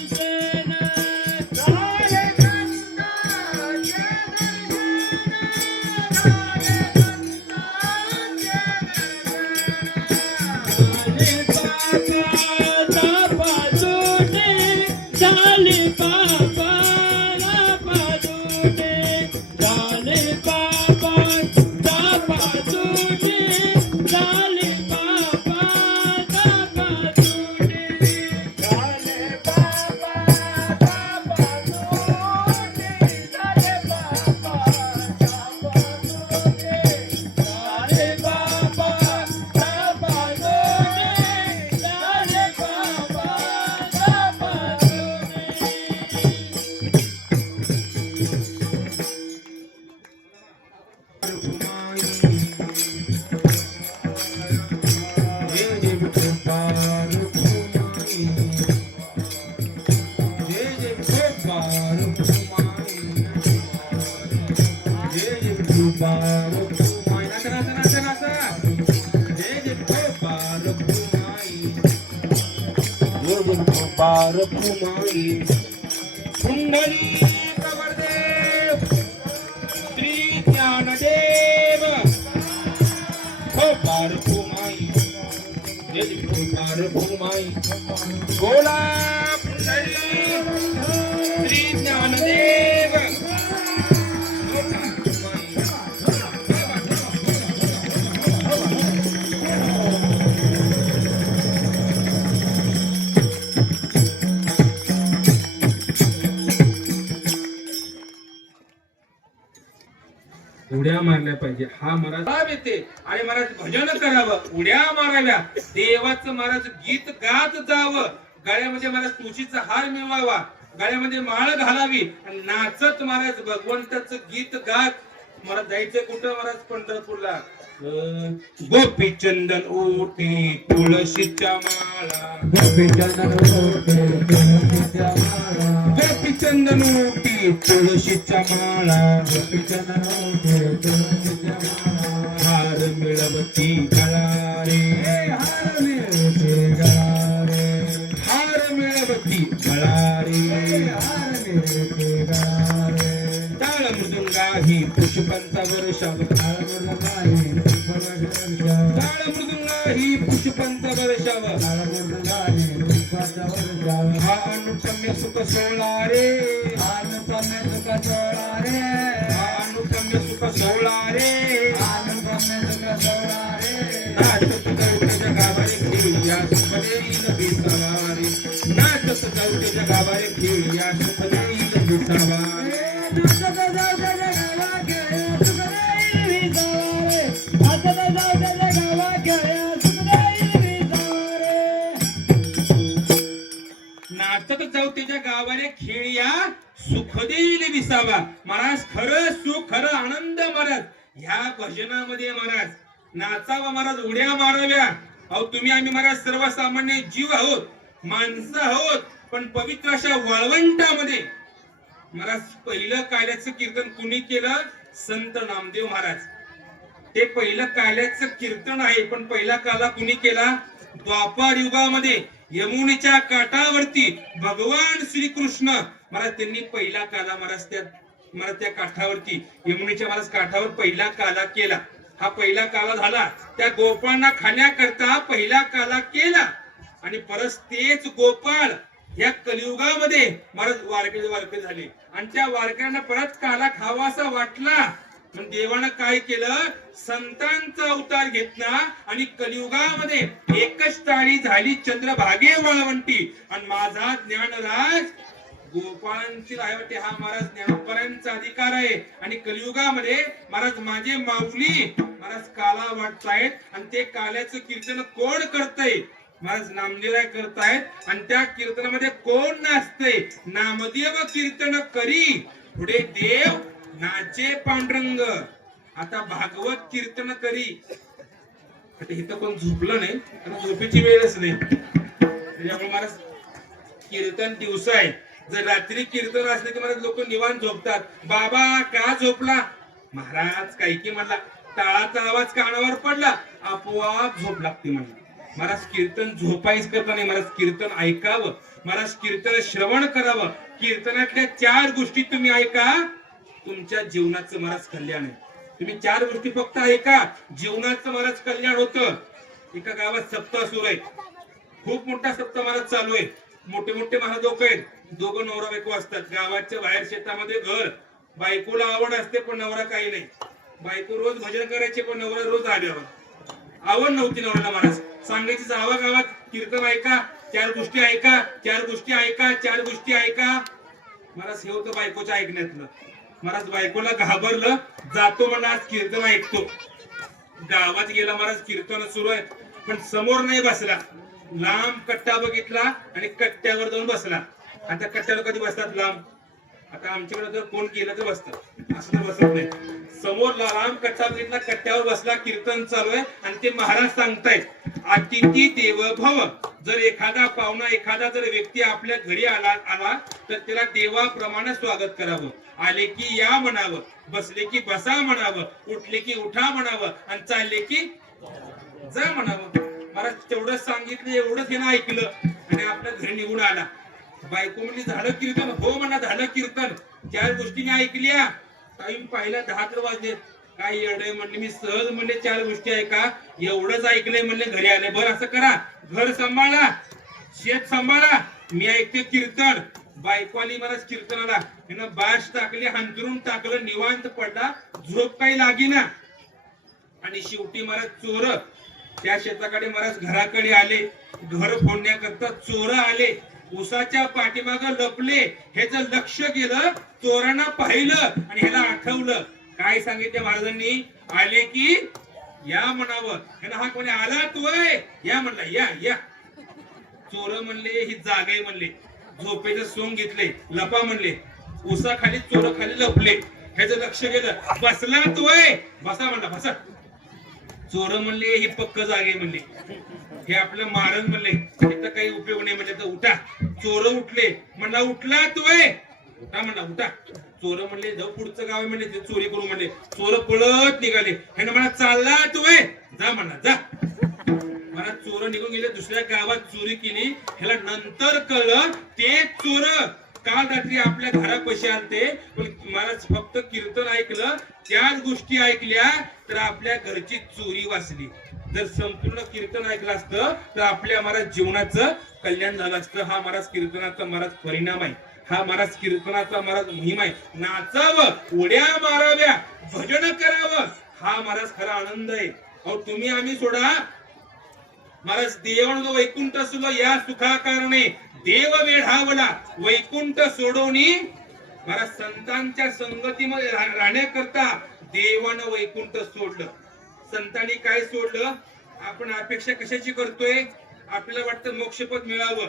झाले पापा पादुटे झाले पापा पादुटे झाले पापा पादुटे झाले बाबा तापासुटे झाले बाबा तापासुटे झाले बाबा तापासुटे झाले बाबा कुंडली कवरदेव श्री ज्ञानदेव गोपाळ कुमाई गोपाळ कुमाई गोला कुंडली श्री ज्ञानदेव उड्या मारल्या पाहिजे हा महाराज येते आणि महाराज भजन करावं उड्या माराव्या देवाचं महाराज गीत गात जावं गळ्यामध्ये महाराज तुळशीचा हार मिळवावा गळ्यामध्ये माळ घालावी आणि नाचत महाराज भगवंताचं गीत गात महाराज जायचं कुठं महाराज पंढरपूरला गोपीचंदन ओटी तुळशीच्या माळा गोपीचंदन ओटे तुळशीच्या माळा गोपीचंदन ओटी तुळशीच्या माळा गोपीचंदन ओटे तुळशीच्या माळा हार मिळवती गळा रे हार मिळते गळा रे हार मिळवती गळा रे हार मिळते गळा रे टाळ मृदुंगा ही पुष्पंतावर शाव हार मुरगाई पुष्पवर्षा टाळ मृदुंगा ही पुष्पंतावर शाव हार मुरगाई पुष्पाच्या वर्षा हा अनुपम्य सुख सोळा रे अनुपम्य सुख सोळा रे हा अनुपम्य सुख सोळा रे अनुपम्य सुख सोळा रे नाचत गवतेच्या गावारे खेळूया सुख देईल विसावारे नाचत गवतेच्या गावारे खेळूया सुख देईल विसावारे नाचत जाऊ त्याच्या गावाने खेळया सुख देईल विसावा महाराज खरं सुख खरं आनंद महाराज ह्या भजनामध्ये महाराज नाचावा महाराज उड्या माराव्या अहो तुम्ही आम्ही महाराज सर्वसामान्य जीव आहोत माणसं आहोत पण पवित्र अशा वाळवंटामध्ये महाराज पहिलं काल्याचं कीर्तन कुणी केलं संत नामदेव महाराज ते पहिलं काल्याचं कीर्तन आहे पण पहिला काला कुणी केला द्वापार युगामध्ये यमुनेच्या काठावरती भगवान श्रीकृष्ण महाराज त्यांनी पहिला काला महाराज त्या काठावरती यमुनेच्या महाराज काठावर पहिला काला केला हा पहिला काला झाला त्या गोपाळांना खाण्याकरता पहिला काला केला आणि परत तेच गोपाळ या कलियुगामध्ये महाराज वारकरी झाले आणि त्या वारकऱ्यांना परत काला खावासा वाटला पण देवानं काय केलं संतांचा अवतार घेतला आणि कलियुगामध्ये एकच टाळी झाली चंद्रभागे वाळवंटी आणि माझा ज्ञानराज गोपाळांची रायवटी हा महाराज ज्ञानोबरायांचा अधिकार आहे आणि कलियुगामध्ये महाराज माझे माऊली महाराज काला वाटतायत आणि ते काल्याचं कीर्तन कोण करतय महाराज नामदेव करतायत आणि त्या कीर्तनामध्ये कोण नाचते? नामदेव कीर्तन करी पुढे देव नाचे पांडुरंग. आता भागवत कीर्तन करी. आता इथं कोण झोपलं नाही आणि झोपेची वेळच नाही. त्याच्यामुळे महाराज कीर्तन दिवस आहे. जर रात्री कीर्तन असले की महाराज लोक निवांत झोपतात. बाबा का झोपला? महाराज काही की म्हणला, टाळाचा आवाज कानावर पडला, आपोआप झोप लागते म्हणला. महाराज कीर्तन झोपायच करता नाही. महाराज कीर्तन ऐकावं. महाराज कीर्तन श्रवण करावं. कीर्तनातल्या 4 गोष्टी तुम्ही ऐका, तुमच्या जीवनाचं महाराज कल्याण आहे. तुम्ही 4 गोष्टी फक्त ऐका, जीवनाचं महाराज कल्याण होतं. एका गावात सप्ताह सुरू आहे. खूप मोठा सप्ताह महाराज चालू आहे. मोठे मोठे महाराज लोक आहेत. दोघं नवरा बायको असतात. गावाच्या बाहेर शेतामध्ये घर. बायकोला आवड असते पण नवरा काही नाही. बायको रोज भजन करायचे पण नवरा रोज आल्यावर आवड नव्हती नवऱ्याला. महाराज सांगायची जावा गावात कीर्तन ऐका, 4 गोष्टी ऐका, 4 गोष्टी ऐका, 4 गोष्टी ऐका. महाराज हे होतं बायकोच्या ऐकण्यातलं. महाराज बायकोला घाबरलं, जातो म्हणा आज कीर्तन ऐकतो. गावात गेला महाराज, कीर्तन सुरू आहे पण समोर नाही बसला. लांब कट्टा बघितला आणि कट्ट्यावर जाऊन बसला. आता कट्ट्यावर कधी बसतात लांब? आता आमच्याकडे जर कोण केलं तर बसतात, असं तर बसत नाही. समोर लांब कट्टा बघितला, कट्ट्यावर बसला. कीर्तन चालू आहे आणि ते महाराज सांगतायत अतिथी देव भव. जर एखादा पाहुणा, एखादा जर व्यक्ती आपल्या घरी आला तर त्याला देवाप्रमाणे स्वागत करावं. आले की या म्हणावं, बसले की बसा म्हणावं, उठले की उठा म्हणावं आणि चालले की जा म्हणावं. महाराज तेवढंच सांगितलं, एवढंच हे ना ऐकलं आणि आपल्या घरी निघून आला. बायको म्हणली झालं कीर्तन? हो म्हणा झालं कीर्तन. 4 गोष्टी मी ऐकल्या. टाइम पाहिला 10 तर वाजले. काय एवढे म्हणले, मी सहज म्हणले 4 गोष्टी ऐका, एवढंच ऐकलंय म्हणले घरी आले. बरं असं करा, घर सांभाळा, शेत सांभाळा, मी ऐकते कीर्तन. बायको आली महाराज कीर्तनाला, त्यानं बाश टाकली, हंतरून टाकलं, निवांत पडला, झोप काही लागी ना. आणि शेवटी महाराज चोर त्या शेताकडे महाराज घराकडे आले. घर फोडण्याकरता चोर आले. उसाच्या पाठीमाग लपले. ह्याचं लक्ष गेलं, चोरांना पाहिलं आणि ह्याला आठवलं. काय सांगितलं महाराजांनी? आले की या म्हणावं. ह्याला हा कोणी आला तू या म्हणला, या या. चोर म्हणले ही जागा आहे म्हणले. झोपेचं सोंग घेतले, लपा म्हणले. उसाखाली चोर खाली लपले. ह्याचं लक्ष गेलं, बसला तू बसा म्हणला, बसा. चोर म्हणले ही पक्क जागे म्हणले, हे आपलं मारण म्हणले, इथं काही उपयोग नाही म्हणले, तर उठा. चोर उठले. म्हणला उठला तू उठा म्हणला, उठा. चोर म्हणले जाऊ पुढचं गाव आहे म्हणले, ते चोरी करू म्हणले. चोर पळत निघाले. ह्यानं म्हणा चालला तू जा म्हणला, जा. मला चोर निघून गेले, दुसऱ्या गावात चोरी केली. ह्याला नंतर कळलं ते चोर काल रात्री आपल्या घरापाशी आलते, पण मला फक्त कीर्तन ऐकलं, 4 गोष्टी ऐकल्या तर आपल्या घरची चोरी वाचली. जर संपूर्ण कीर्तन ऐकलं असतं तर आपल्या महाराज जीवनाचं कल्याण झालं असतं. हा महाराज कीर्तनाचा महाराज परिणाम आहे. हा महाराज कीर्तनाचा महाराज महिमा आहे. नाचावं, उड्या माराव्या, भजन करावं, हा महाराज खरा आनंद आहे. अहो तुम्ही आम्ही सोडा महाराज, देवान वैकुंठ सुलो या सुखा कारणे देव वेढावला. वैकुंठ सोडवणी महाराज संतांच्या संगतीमध्ये राहण्याकरता देवानं वैकुंठ सोडलं. संतांनी काय सोडलं? आपण अपेक्षा कशाची करतोय? आपल्याला वाटतं मोक्षपद मिळावं,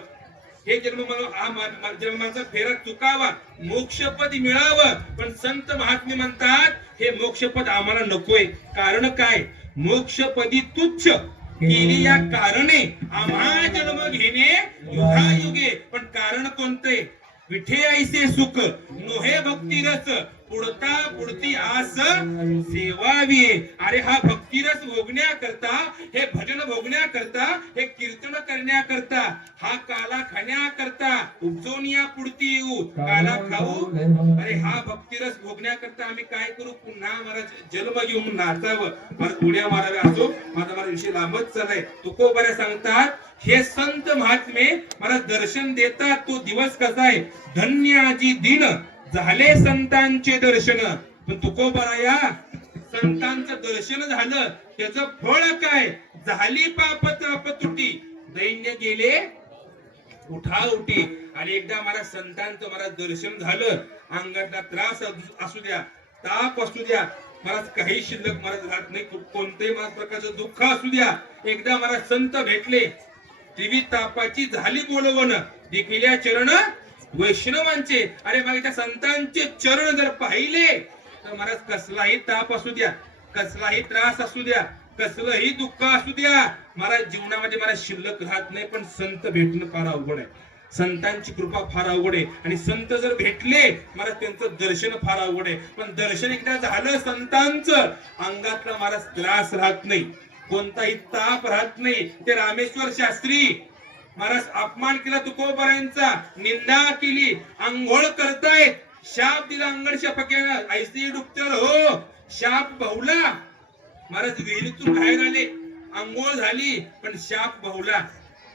हे जन्माचा फेरा चुकावा, मोक्षपद मिळावं. पण संत महात्मे म्हणतात हे मोक्षपद आम्हाला नकोय. कारण काय? मोक्षपदी तुच्छ केली या कारणे आम्हा जन्म घेणे युगायुगे. पण कारण कोणते? विठे ऐसे सुख नोहे भक्ती रस पुढता पुढती आस सेवावी. अरे हा भक्तिरस भोगण्याकरता, हे भजन भोगण्याकरता, हे कीर्तन करण्याकरता, हा काला खाण्याकरता उपजोनिया पुढती येऊ काला खाऊ. अरे हा भक्तिरस भोगण्याकरता आम्ही काय करू? पुन्हा महाराज जन्म घेऊन नाचावं, महाराज उड्या माराव्या. असो माझा विषय लांबच चाललाय. तुकोबाऱ्या सांगतात हे संत महात्मे महाराज दर्शन देतात. तो दिवस कसा आहे? धन्याजी दिन झाले संतांचे दर्शन. पण तुकोबाराया संतांचं दर्शन झालं, त्याचं फळ काय? झाली पाप ताप तुटी, दैन्य गेले उठा उठी. आणि एकदा मला संतांचं महाराज दर्शन झालं, अंगातला त्रास असू द्या, ताप असू द्या, महाराज काही शिल्लक महाराज राहत नाही. कोणत्याही प्रकारचं दुःख असू द्या, एकदा महाराज संत भेटले, त्रिवितापाची झाली बोलवण देखिल्या चरण वैष्णवांचे. अरे मग त्या संतांचे चरण जर पाहिले तर महाराज कसलाही ताप असू द्या, कसलाही त्रास असू द्या, कसलंही दुःख असू द्या, महाराज जीवनामध्ये मला शिल्लक राहत नाही. पण संत भेटणं फार अवघड आहे, संतांची कृपा फार अवघड आहे. आणि संत जर भेटले महाराज त्यांचं दर्शन फार अवघड आहे. पण दर्शन एकदा झालं संतांचं, अंगातला महाराज त्रास राहत नाही, कोणताही ताप राहत नाही. ते रामेश्वर शास्त्री महाराज अपमान केला तुकोबारांचा, निंदा केली, अंघोळ करतायत, शाप दिला अंगडच्या फक्यानं, ऐसी डुबतर हो, शाप बहुला. महाराज विहिरीतून बाहेर आले, अंघोळ झाली, पण शाप बहुला.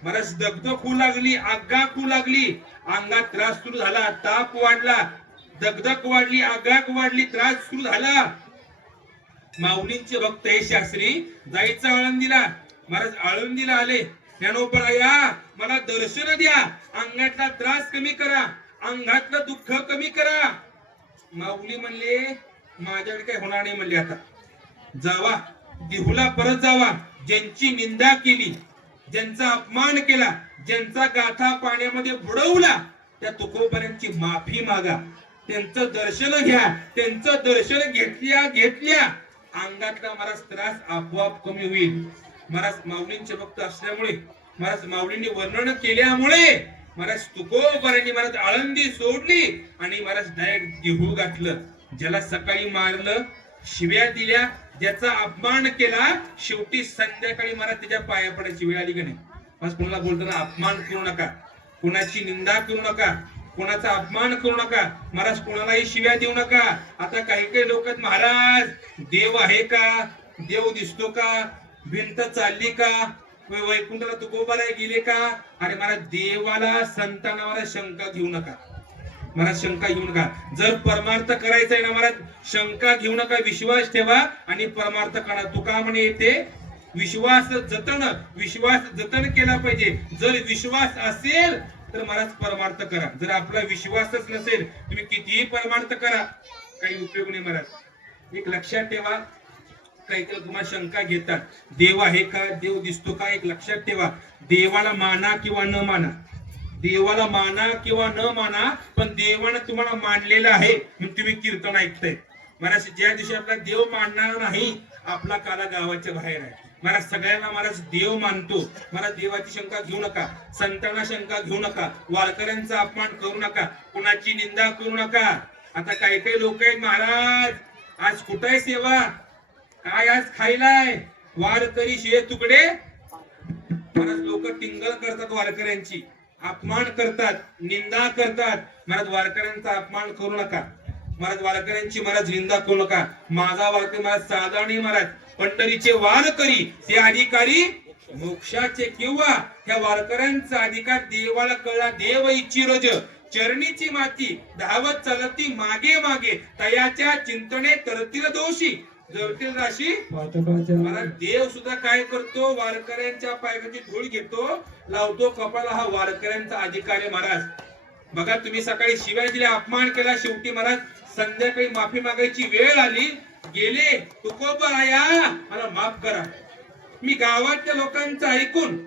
महाराज दगदग होऊ लागली, आगाग होऊ लागली, अंगात त्रास सुरू झाला, ताप वाढला, दगदग वाढली, आगाग वाढली, त्रास सुरू झाला. माऊलींचे भक्त हे शास्त्री जायचं आळंदीला. महाराज आळंदीला आले, ज्ञानोबा या मला दर्शन द्या, अंगातला त्रास कमी करा, अंगातलं दुःख कमी करा. माऊली म्हणले माझ्याकडे काय होणार नाही म्हणले, आता जावा देहूला परत जावा. ज्यांची निंदा केली, ज्यांचा अपमान केला, ज्यांचा गाथा पाण्यामध्ये बुडवला, त्या तुकोबारांची माफी मागा, त्यांचं दर्शन घ्या. त्यांचं दर्शन घेतल्या अंगातला महाराज त्रास आपोआप कमी होईल. महाराज माऊलींचे भक्त असल्यामुळे, महाराज माऊलींनी वर्णन केल्यामुळे महाराज तुकोबारांनी महाराज आळंदी सोडली आणि महाराज डायरेक्ट देहू गाठलं. ज्याला सकाळी मारलं, शिव्या दिल्या, ज्याचा अपमान केला, शेवटी संध्याकाळी महाराज त्याच्या पाया पडायची वेळ आली का नाही. आज कोणाला बोलताना अपमान करू नका, कोणाची निंदा करू नका, कोणाचा अपमान करू नका, महाराज कोणालाही शिव्या देऊ नका. आता काही काही लोक महाराज देव आहे का, देव दिसतो का, भिंत चालली का, वैकुंठाला तुकोबाला गेले का. अरे महाराज देवाला संतांना महाराज शंका घेऊ नका, महाराज शंका घेऊ नका. जर परमार्थ करायचा आहे ना महाराज, शंका घेऊ नका, विश्वास ठेवा आणि परमार्थ करा. तुका म्हणे येते विश्वास जतन केला पाहिजे. जर विश्वास असेल तर महाराज परमार्थ करा. जर आपला विश्वासच नसेल, तुम्ही कितीही परमार्थ करा, काही उपयोग नाही महाराज. एक लक्षात ठेवा, काही काही तुम्हाला शंका घेतात, देव आहे का, देव दिसतो का. एक लक्षात ठेवा, देवाला माना किंवा न माना, देवाला माना किंवा न माना, पण देवानं तुम्हाला मानलेलं आहे म्हणून तुम्ही कीर्तन ऐकताय. महाराज ज्या दिवशी आपला देव मानणार नाही, आपला काला गावाच्या बाहेर आहे. महाराज सगळ्यांना महाराज देव मानतो. महाराज देवाची शंका घेऊ नका, संतांना शंका घेऊ नका, वारकऱ्यांचा अपमान करू नका, कुणाची निंदा करू नका. आता काही काही लोक आहेत महाराज, आज कुठे आहे सेवा, काय आज खायलाय, वारकरी शे तुकडे. महाराज लोक टिंगल करतात, वारकऱ्यांची अपमान करतात, निंदा करतात. महाराज वारकऱ्यांचा अपमान करू नका, महाराज वारकऱ्यांची महाराज निंदा करू नका. माझा वारकरी महाराज साधा नाही, महाराज पंढरीचे वारकरी ते अधिकारी मोक्षाचे, किंवा त्या वारकऱ्यांचा अधिकार देवाला कळला. देव इच्छी रोज चरणीची माती धावत चालती मागे मागे, तयाच्या चिंतने तरतील दोषी जळतील राशी. महाराज देव सुद्धा काय करतो, वारकऱ्यांच्या पायाची धूळ घेतो, लावतो कपाला. हा वारकऱ्यांचा अधिकार आहे महाराज. बघा तुम्ही सकाळी शिव्या दिल्या, अपमान केला, शेवटी महाराज संध्याकाळी माफी मागायची वेळ आली, गेले, तुकोबाराया मला माफ करा. मी गावातल्या लोकांचं ऐकून,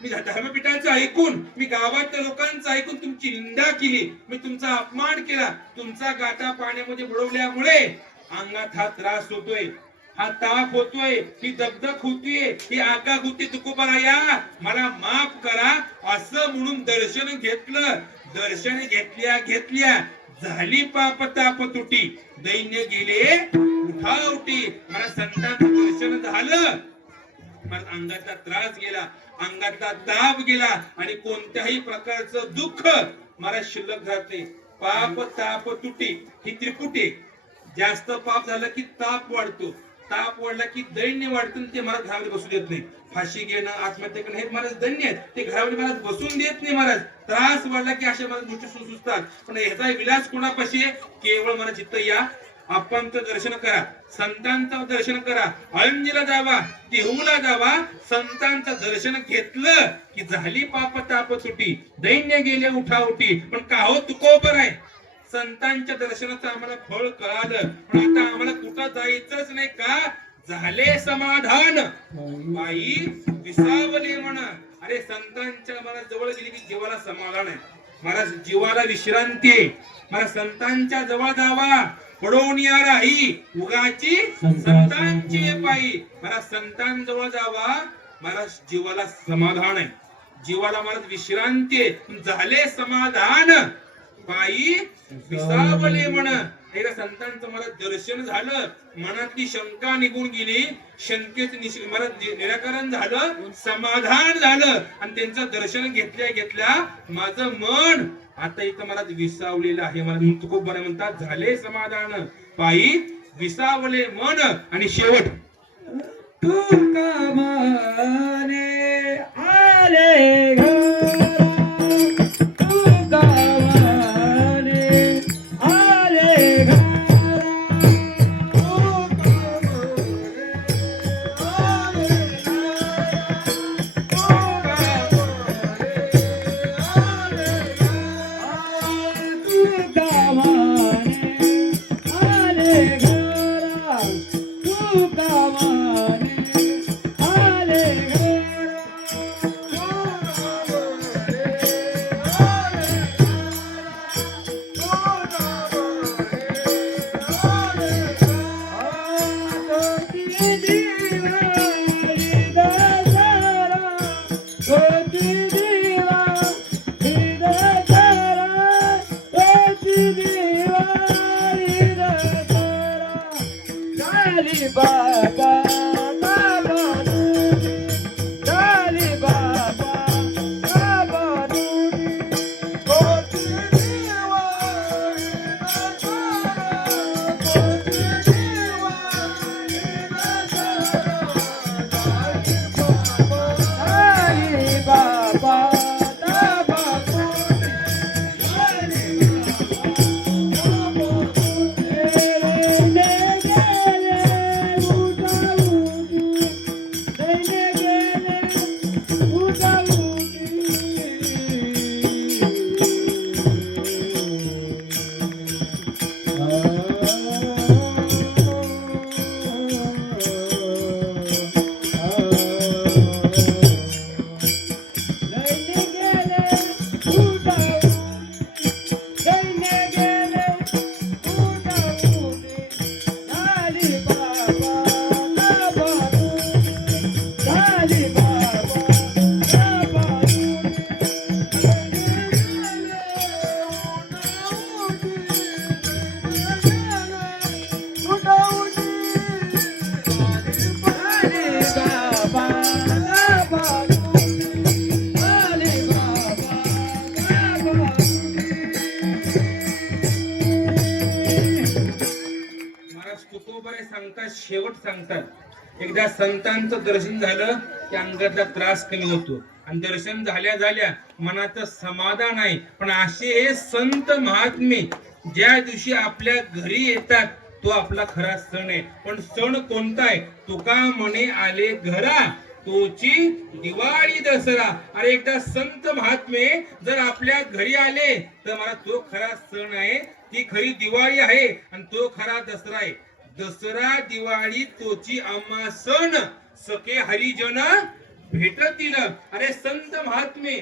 मी धर्मपीठाचं ऐकून, मी गावातल्या लोकांचं ऐकून तुमची निंदा केली, मी तुमचा अपमान केला, तुमचा गाठा पाण्यामध्ये बुडवल्यामुळे अंगात हा त्रास होतोय, हा ताप होतोय, ही दगदग होतीये, ही आगाग होती. तुकोबाराया मला माफ करा असं म्हणून दर्शन घेतलं. दर्शन घेतल्या झाली पाप ताप तुटी, दैन्य गेले उठावटी. मला संतांचं दर्शन झालं, मला अंगाचा त्रास गेला, अंगातला ताप गेला आणि कोणत्याही प्रकारचं दुःख मला शिल्लक राहत नाही. पाप ताप तुटी ही त्रिपुटी. जास्त पाप झालं की ताप वाढतो, ताप वाढला की दैन्य वाढतं, ते मला घरामध्ये बसू देत नाही. फाशी घेणं, आत्महत्या करणं हे महाराज दैन्य आहेत, ते घरामध्ये महाराज बसून देत नाही. महाराज त्रास वाढला की अशा महाराज गोष्टी सुचतात. पण ह्याचा विलास कोणापाशी आहे, केवळ मला जिथं या आपांचं दर्शन करा, संतांचं दर्शन करा, आळंदीला जावा, देहूला जावा. संतांचं दर्शन घेतलं की झाली पाप ताप सुटी, दैन्य गेले उठाउटी. पण का हो तुकोबर आहे, संतांच्या दर्शनाचं आम्हाला फळ कळालं, पण आता आम्हाला कुठं जायचंच नाही का. झाले समाधान बाई विसावले म्हण. अरे संतांच्या मला जवळ गेली की जीवाला समाधान आहे महाराज, जीवाला विश्रांती आहे महाराज. संतांच्या जवळ जावा पडून या राही उगाची संतांची पायी. महाराज संतांजवळ जावा महाराज, जीवाला समाधान आहे, जीवाला महाराज विश्रांती आहे. झाले समाधान पायी विसावले म्हण. एकदा संतांचं मला दर्शन झालं, मनातली शंका निघून गेली, शंकेचं मला निराकरण झालं, समाधान झालं आणि त्यांचं दर्शन घेतल्या घेतल्या माझं मन आता इथं मला विसावलेलं आहे. मला तुकोबरा म्हणतात झाले समाधान पायी विसावले मन. आणि शेवट तुका माने आले घरा, तुका माने आले घरा, तुका माने आले घरा, तुका माने आले घरा, तुका माने आले घरा, बाबा बाबा डाली बाबा बाबा दूरी कोटी दिवाळी नसारा, कोटी दिवाळी नसारा, डाली बाबा बाबा दूरी, डाली बाबा सांगतात शेवट सांगतात, एकदा संतांचं दर्शन झालं की अंगातला त्रास कमी होतो आणि दर्शन झाल्या झाल्या मनाचं समाधान आहे. पण असे हे संत महात्मे ज्या दिवशी आपल्या घरी येतात तो आपला खरा सण आहे. पण सण कोणता आहे? तुका म्हणे आले घरा तोची दिवाळी दसरा. अरे एकदा संत महात्मे जर आपल्या घरी आले तर मला तो खरा सण आहे, ती खरी दिवाळी आहे आणि तो खरा दसरा आहे. दसरा दिवाळी तोची आम्हा सण सखे हरिजन भेटतील. अरे संत महात्मे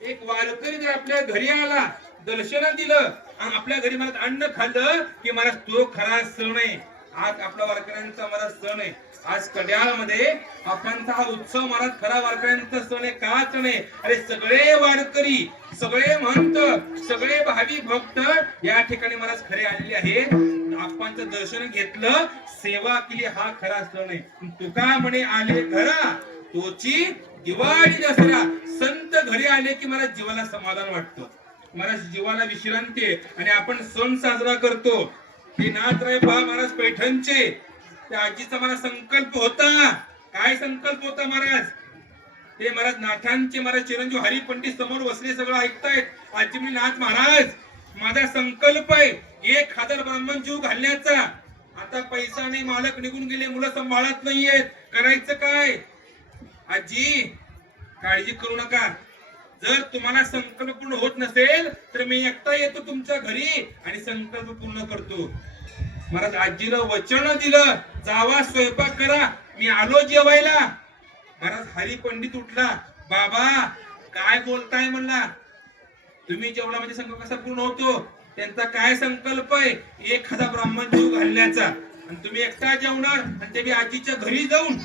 एक वारकरी जर आपल्या घरी आला, दर्शन दिलं आणि आपल्या घरी मला अन्न खाल्लं की मला तो खरा सण आहे. आज आपला वारकऱ्यांचा मला सण आहे. आज कड्याळमध्ये आपणचा हा उत्सव महाराज खरा वारकऱ्यांचा सण आहे. का सण आहे? अरे सगळे वारकरी, सगळे महंत, सगळे भाविक भक्त या ठिकाणी महाराज खरे आलेले आहेत. आपणचं दर्शन घेतलं, सेवा केली, हा खरा सण आहे. तुका म्हणे आले घरा तोची दिवाळी दसरा. संत घरी आले की मला जीवाला समाधान वाटतं, मला जीवाला विश्रांती आहे आणि आपण सण साजरा करतो. हे नाथराय पहा महाराज पैठणचे, त्या आजीचा मला संकल्प होता. काय संकल्प होता महाराज? ते महाराज नाथांचे महाराज चिरंजीव हरी पंडित समोर बसले, सगळं ऐकतायत. आजी म्हणली नाथ महाराज माझा संकल्प आहे 1000 ब्राह्मण जीव घालण्याचा. आता पैसा नाही, मालक निघून गेले, मुलं सांभाळत नाहीयेत, करायचं काय? आजी काळजी करू नका, जर तुम्हाला संकल्प पूर्ण होत नसेल तर मी एकटा येतो तुमच्या घरी आणि संकल्प पूर्ण करतो. महाराज आजीला वचन दिलं, जावा स्वयंपाक करा, मी आलो जेवायला. महाराज हरी पंडित उठला, बाबा काय बोलताय म्हणला, तुम्ही जेवला म्हणजे संकल्प कसा पूर्ण होतो, त्यांचा काय संकल्प आहे, एखादा ब्राह्मण जीव घालण्याचा, आणि तुम्ही एकटा जेवणार, आणि ते बी आजीच्या घरी जाऊन.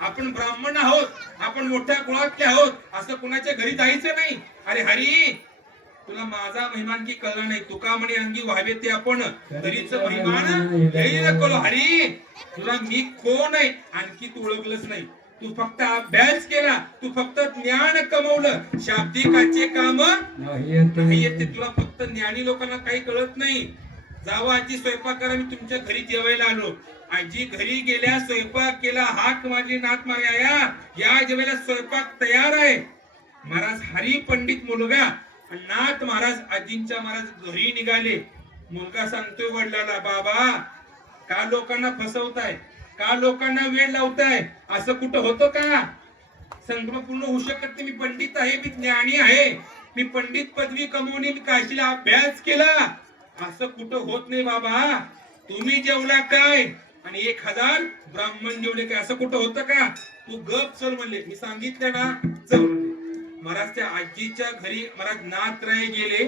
आपण ब्राह्मण आहोत, आपण मोठ्या कुळातले आहोत, असं कुणाच्या घरी जायचं नाही. अरे हरी, तुला माझा महिमान की कळला नाही, तुका म्हणे अंगी व्हावे ते आपण, तरीच महिमान येई नको. हरी, तुला मी कोण आहे आणखी तू ओळखलंच नाही. तू फक्त अभ्यास केला, तू फक्त ज्ञान कमवलं, शाब्दिकाचे काम नाही येते. तुला फक्त ज्ञानी लोकांना काही कळत नाही. जावा आजी स्वयंपाक करा, मी तुमच्या घरी जेवायला आलो. आजी घरी गेल्या, स्वयंपाक केला, हाक मारली, नाक मारली, आया या जेवायला स्वयंपाक तयार आहे. महाराज हरी पंडित मुलगा आणि नाथ महाराज आजींच्या महाराज घरी निघाले. मुलगा सांगतोय वडिलांना, बाबा का लोकांना फसवताय, का लोकांना वेळ लावताय, असं कुठं होतं का, संकल्प पूर्ण होऊ शकत नाही. मी पंडित आहे, मी ज्ञानी आहे, मी पंडित पदवी कमवली, मी काशीला अभ्यास केला, असं कुठं होत नाही बाबा. तुम्ही जेवला काय आणि 1000 ब्राह्मण जेवले काय, असं कुठं होतं का, तू गप चल म्हणले. मी सांगितलं ना, चल. महाराज त्या आजीच्या घरी महाराज नाथराय गेले,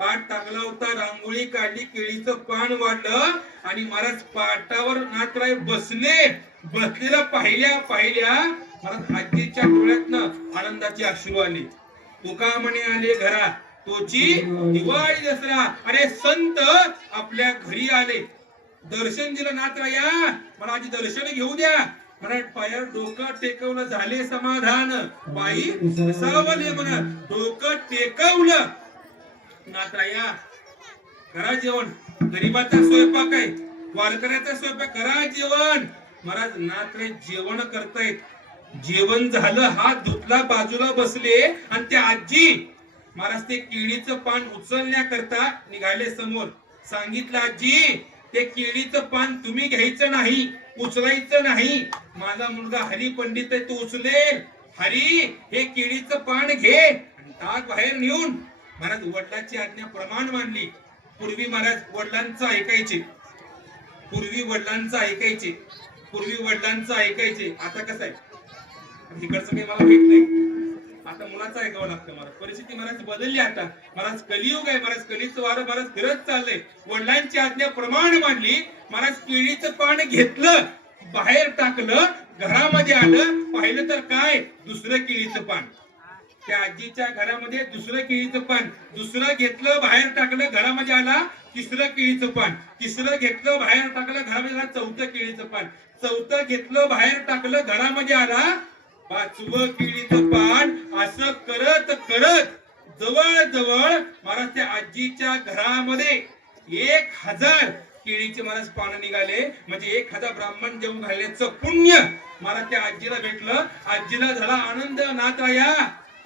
पाठ टाकला होता, रांगोळी काढली, केळीचं पान वाढलं, आणि महाराज पाटावर नाथराय बसले. बसलेला पाहिल्या पाहिल्या महाराज आजीच्या डोळ्यातनं आनंदाची अश्रू आले. तुका म्हणे आले घरा, तोची दिवाळी दसरा. अरे संत आपल्या घरी आले, दर्शन दिलं. नाथराया मला आजी दर्शन घेऊ द्या. म्हणा पायावर डोकं टेकवलं, झाले समाधान, पायी सावले. म्हणा डोकं टेकवलं. नाथराया करा जेवण, गरीबाचा स्वयंपाक आहे, वारकऱ्याचा स्वयंपाक, करा जेवण. महाराज नाथराय जेवण करतायत. जेवण झालं, हात धुतला, बाजूला बसले, आणि त्या आजी महाराज ते केळीचं पान उचलण्याकरता निघाले समोर. सांगितलं, आजी ते केळीचं पान तुम्ही घ्यायचं नाही, उचलायचं नाही, माझा मुलगा हरी पंडित आहे, तो उचलेल. हरी हे केळीचं पान घे आणि टाक बाहेर नेऊन. महाराज वडिलांची आज्ञा प्रमाण मानली. पूर्वी महाराज वडिलांचं ऐकायचे, पूर्वी वडिलांचं ऐकायचे, पूर्वी वडिलांचं ऐकायचे. आता कसं आहे, इकडचं काही मला माहित नाही, आता मुलाचं ऐकावं लागतं. महाराज परिस्थिती महाराज बदलली. आता महाराज कलियुग आहे, महाराज कलीचं वारं महाराज फिरत चाललंय. वडिलांची आज्ञा प्रमाण मानली. महाराज केळीचं पान घेतलं, बाहेर टाकलं, घरामध्ये आलं, पाहिलं तर काय, दुसरं केळीचं पान. त्या आजीच्या घरामध्ये दुसरं केळीचं पान, दुसरं घेतलं, बाहेर टाकलं, घरामध्ये आला, तिसरं केळीचं पान, तिसरं घेतलं, बाहेर टाकलं, घरामध्ये आला, चौथं केळीचं पान, चौथं घेतलं, बाहेर टाकलं, घरामध्ये आला, 5वं केळीचं पान. असं करत करत जवळ जवळ महाराज त्या आजीच्या घरामध्ये 1000 केळीचे महाराज पान निघाले. म्हणजे 1000 ब्राह्मण जेवून घालण्याचं पुण्य महाराज त्या आजीला भेटलं. आजीला झाला आनंद. नाथराया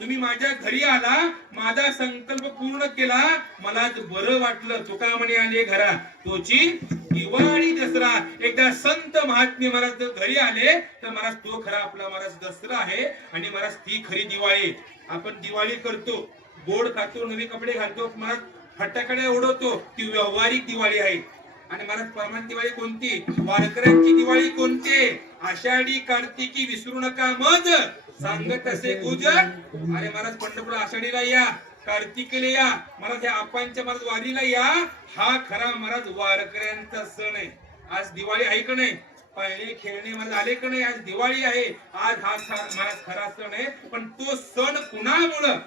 तुम्ही माझ्या घरी आला, माझा संकल्प पूर्ण केला, मला बरं वाटलं. तुका म्हणे आले घरा, तोची दिवाळी दसरा. एकदा संत महात्मे महाराज घरी आले तर महाराज तो खरा आपला महाराज दसरा आहे, आणि महाराज ती खरी दिवाळी. आपण दिवाळी करतो, गोड खातो, नवे कपडे घालतो, महाराज फटाकडे उडवतो, ती व्यावहारिक दिवाळी आहे. आणि महाराज परमान दिवाळी कोणती, वारकऱ्यांची दिवाळी कोणती, आषाढी कार्तिकी विसरू नका मज सांगत असे गुजर. अरे महाराज पंढरपूर आषाढीला या, कार्तिकीला या, महाराज या आपांच्या महाराज वारीला या. हा खरा महाराज वारकऱ्यांचा सण आहे. आज दिवाळी आहे का नाही, पहिले खेळणे महाराज आले का नाही, आज दिवाळी आहे. आज हा महाराज खरा सण आहे. पण तो सण कुणामुळं,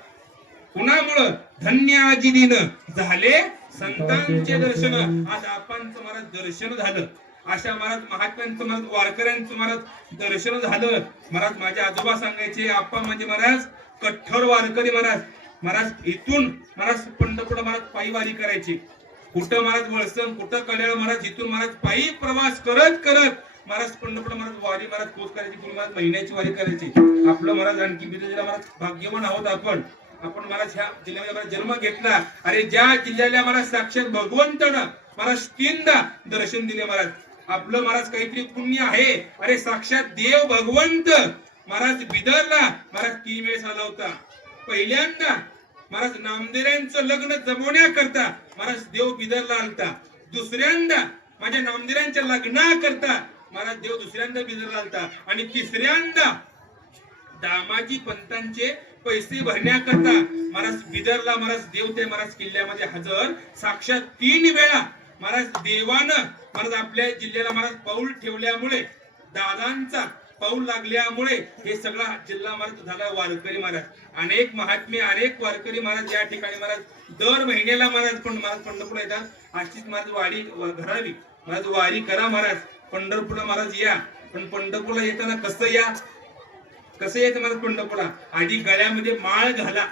कुणामुळं, धन्य आजी दिन झाले संतांचे दर्शन. आज आपांचं महाराज दर्शन झालं, अशा महाराज महात्म्यांचं महाराज वारकऱ्यांचं महाराज दर्शन झालं. महाराज माझे आजोबा सांगायचे, आप्पा म्हणजे महाराज कठोर वारकरी. महाराज महाराज इथून महाराज पंढरपूर महाराज पायी वारी करायची. कुठं महाराज वळसण, कुठं कल्याण, महाराज इथून महाराज पायी प्रवास करत करत महाराज पंढरपूर महाराज वारी महाराज पोच करायची. पुढे महाराज महिन्याची वारी करायची. आपलं महाराज आणखी बिरजेला महाराज भाग्यवान आहोत आपण. आपण महाराज ह्या जिल्ह्यामध्ये महाराज जन्म घेतला. अरे ज्या जिल्ह्याला महाराज साक्षात भगवंतानं महाराज 3दा दर्शन दिले. महाराज आपलं महाराज काहीतरी पुण्य आहे. अरे साक्षात देव भगवंत महाराज बिदरला महाराज 3 वेळेस आला होता. पहिल्यांदा महाराज नामदेवांचं लग्न जमवण्याकरता महाराज देव बिदरला आलता. दुसऱ्यांदा माझ्या नामदेवांच्या लग्नाकरता महाराज देव दुसऱ्यांदा बिदर घालता आणि तिसऱ्यांदा दामाजी पंतांचे पैसे भरण्याकरता महाराज बिदरला महाराज देव ते महाराज किल्ल्यामध्ये हजर साक्षात 3 वेळा महाराज देवानं महाराज आपल्या जिल्ह्याला महाराज पाऊल ठेवल्यामुळे दादांचा पाऊल लागल्यामुळे हे सगळा जिल्हा महाराज झाला वारकरी महाराज. अनेक महात्मे अनेक वारकरी महाराज या ठिकाणी महाराज दर महिन्याला महाराज पंढरपूरला येतात. अशीच महाराज वारी घरावी महाराज वारी करा महाराज. पंढरपूरला महाराज या, पण पंढरपूरला येताना कसं यायचं महाराज पंढरपूरला? आधी गळ्यामध्ये माळ घाला,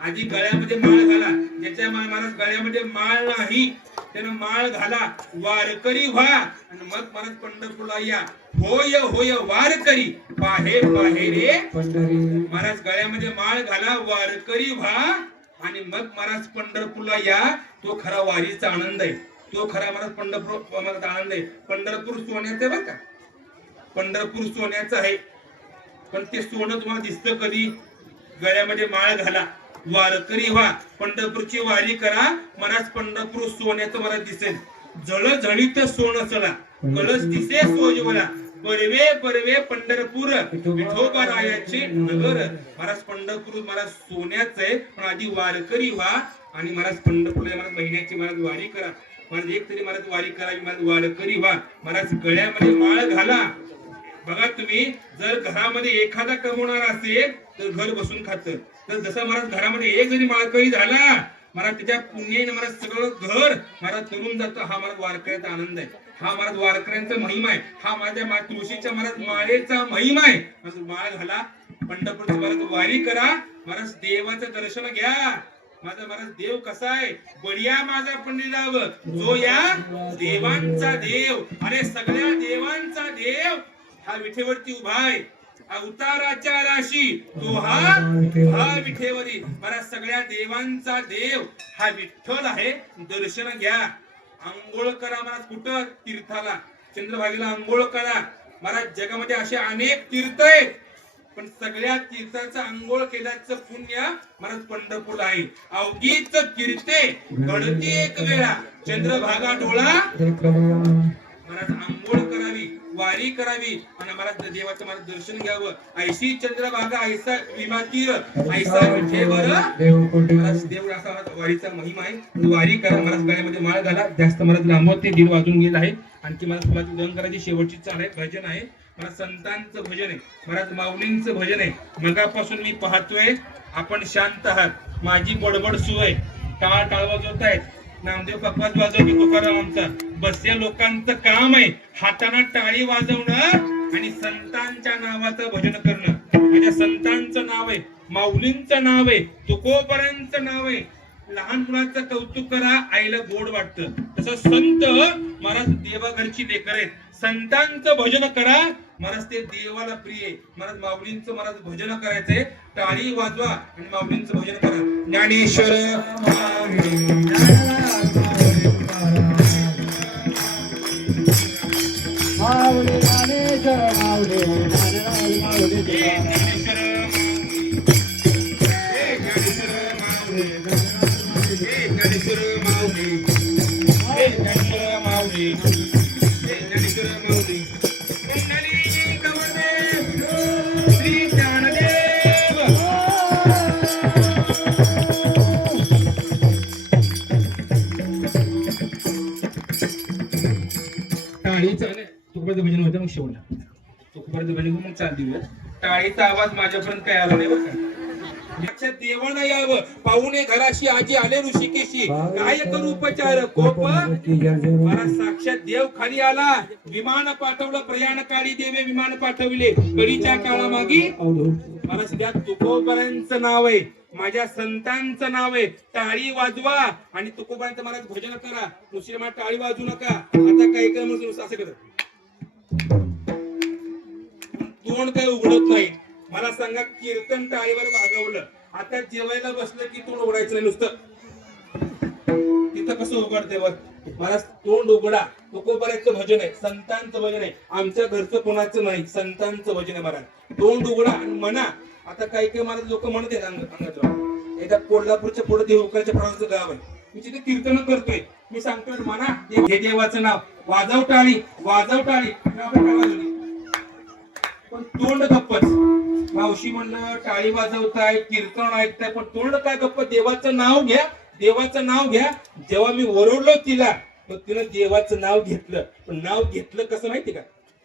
आधी गळ्यामध्ये माळ घाला. ज्याच्या महाराज गळ्यामध्ये माळ नाही त्यानं माळ घाला, वारकरी व्हा आणि मग महाराज पंढरपूरला या. होय होय वारकरी पाहे पाहे रे पंढरी. महाराज गळ्यामध्ये माळ घाला, वारकरी व्हा आणि मग महाराज पंढरपूरला या. तो खरा वारीचा आनंद आहे, तो खरा महाराज पंढरपूर महाराज आनंद आहे. पंढरपूर सोन्याचं बरं का, पंढरपूर सोन्याचं आहे, पण ते सोनं तुम्हाला दिसतं कधी? गळ्यामध्ये माळ घाला, वारकरी व्हा, पंढरपूरची वारी करा. महाराज पंढरपूर सोन्याचं मला दिसेल. जळजळीत सोनं चला, कळस दिसे सोजवला, परवे परवे पंढरपूर विठोबारायाचे नगर. महाराज पंढरपूर महाराज सोन्याचं आहे, पण आधी वारकरी व्हा आणि महाराज पंढरपूरला महाराज महिन्याची महाराज वारी करा. महाराज एक तरी महाराज वारी करावी, महाराज वारकरी व्हा. महाराज गळ्यामध्ये माळ घाला. बघा तुम्ही, जर घरामध्ये एखादा कमवणार असेल तर घर बसून खात, तर जसं महाराज घरामध्ये एक जरी माळकरी झाला महाराज त्याच्या पुण्याने महाराज सगळं घर महाराज तरुण जातं. हा महाराज वारकऱ्याचा आनंद आहे, हा महाराज वारकऱ्यांचा महिमा आहे, हा माझ्या तुळशीच्या महाराज माळेचा महिमा आहे. माळ घाला, पंढरपूरची महाराज वारी करा, महाराज देवाचं दर्शन घ्या. माझा महाराज देव कसा आहे? बढिया माझा पंडिताव जो या देवांचा देव. अरे सगळ्या देवांचा देव हा विठेवरती उभा आहे. अवताराच्या राशी तो हा विठेवरी. महाराज सगळ्या देवांचा देव हा विठ्ठल आहे. दर्शन घ्या, आंघोळ करा महाराज. कुठं? तीर्थाला, चंद्रभागेला आंघोळ करा. महाराज जगामध्ये असे अनेक तीर्थ आहेत, पण सगळ्या तीर्थाचं आंघोळ केल्याचं पुण्य महाराज पंढरपूरला आहे. अवघीच तीर्थे घडते एक वेळा, चंद्रभागा डोळा. महाराज आंघोळ करावी, वारी करावी आणि महाराज देवाचं महाराज दर्शन घ्यावं. ऐशी चंद्रभागा, ऐसा विमातीर, ऐसा विठेवर महाराज देव. असा वारीचा महिमा आहे. वारी करा महाराज. गळ्यामध्ये माळ घाला. जास्त महाराज लांबवत ते 1:30 वाजून गेला आहे. आणखी महाराज फुलाची दहन करायची शेवटची चाल आहे. भजन आहे महाराज, संतांचं भजन आहे महाराज, माऊलींचं भजन आहे. मगापासून मी पाहतोय आपण शांत आहात, माझी बडबड सुरू आहे, टाळ टाळ वाजवतायत. नामदेव पकवाज वाजवतो तुकाराम आमचा. बसल्या लोकांचं काम आहे हाताना टाळी वाजवणं आणि संतांच्या नावाचं भजन करणं. माझ्या संतांचं नाव आहे, माऊलींचं नाव आहे, तुकोबरांचं नाव आहे. लहान मुलाचं कौतुक करा, आईला गोड वाटतं. तसं संत महाराज देवाघरची लेकर आहेत. संतांचं भजन करा महाराज, ते देवाला प्रिय आहे. महाराज माऊलींचं महाराज भजन करायचंय. टाळी वाजवा आणि माऊलींचं भजन करा. ज्ञानेश्वर माऊली ज्ञानेश्वर माऊली तुकोबाचं भजन होतं मग शेवटला. तुकोबाचं भजन मग चाल देऊया. टाळीचा आवाज माझ्यापर्यंत काय आला नाही बरं का. देवानं यावं पाहुणे घराशी, आजी आले ऋषिकेशी, काय करू उपचार कोप. मला साक्षात देव खाली आला. विमान पाठवलं, प्रयाण काळी देवे विमान पाठवले. कळीच्या काळामागी मला सध्या तुकोबांचं नाव आहे, माझ्या संतांचं नाव आहे. टाळी वाजवा आणि तुकोबांचं मला भजन करा. दुसरी मला टाळी वाजवू नका. आता काही काय म्हणून असं करत तोंड काही उघडत नाही. मला सांगा, कीर्तन टाळीवर भागवलं, आता जेवायला बसलं की तोंड उघडायचं नाही नुसतं. तिथं कसं उघडते बघ. मला तोंड उघडा. तुकोबाचं भजन आहे, संतांचं भजन आहे. आमच्या घरचं कोणाचं नाही, संतांचं भजन आहे. मला तोंड उघडा आणि म्हणा. आता काही काही मला लोक म्हणते अंगात. एकदा कोल्हापूरच्या पुढे देवकरच्या प्रवासाचं गाव आहे. मी तिथे कीर्तन करतोय. मी सांगतोय म्हणा हे देवाचं नाव, वाजव टाळी, वाजव टाळी. मी आपलं काय वाजवली? पण तोंड गप्पच. मावशी म्हणलं टाळी वाजवताय, कीर्तन ऐकताय, पण तोंड काय गप्प? देवाचं नाव घ्या, देवाचं नाव घ्या. जेव्हा मी ओरडलो तिला, मग तिनं देवाचं नाव घेतलं. पण नाव घेतलं कसं माहिती का?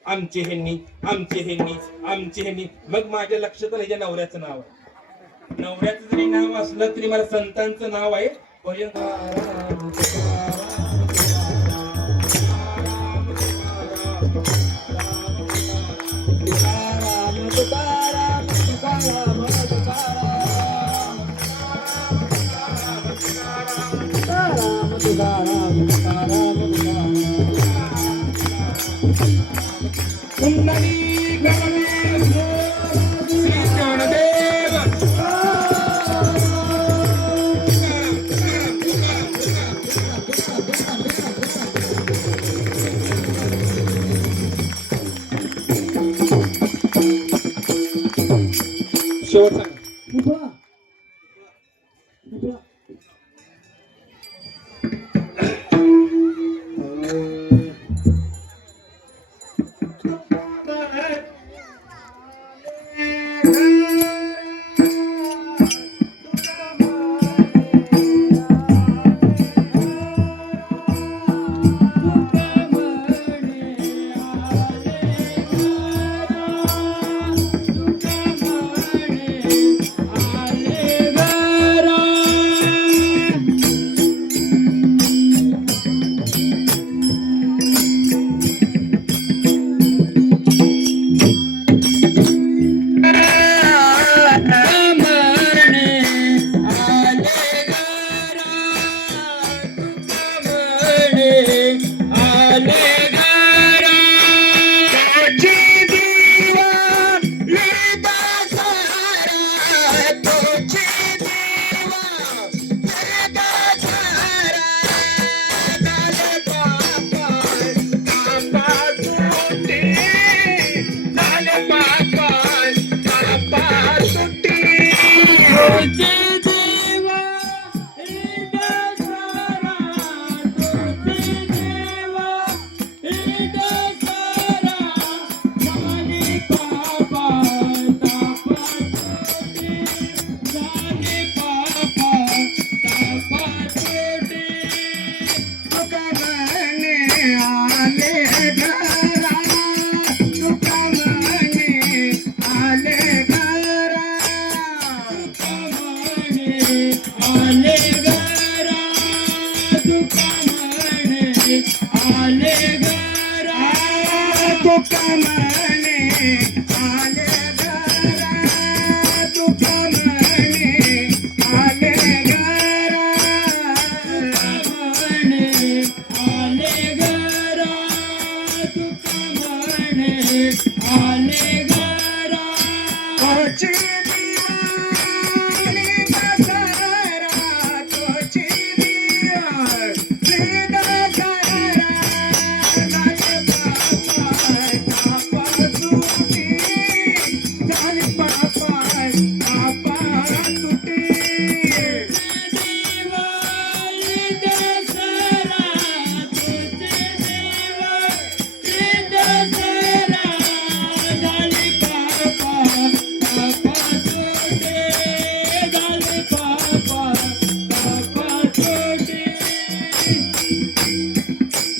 आमचे ह्यांनी, आमचे ह्यांनी, आमचे ह्यांनी. मग माझ्या लक्षात आलं, हिच्या नवऱ्याचं नाव आहे. नवऱ्याचं जरी नाव असलं तरी मला संतांचं नाव आहे. भजन कुंडली गणेश श्री ज्ञानदेव. शेवट सांगा.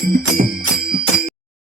Thank you.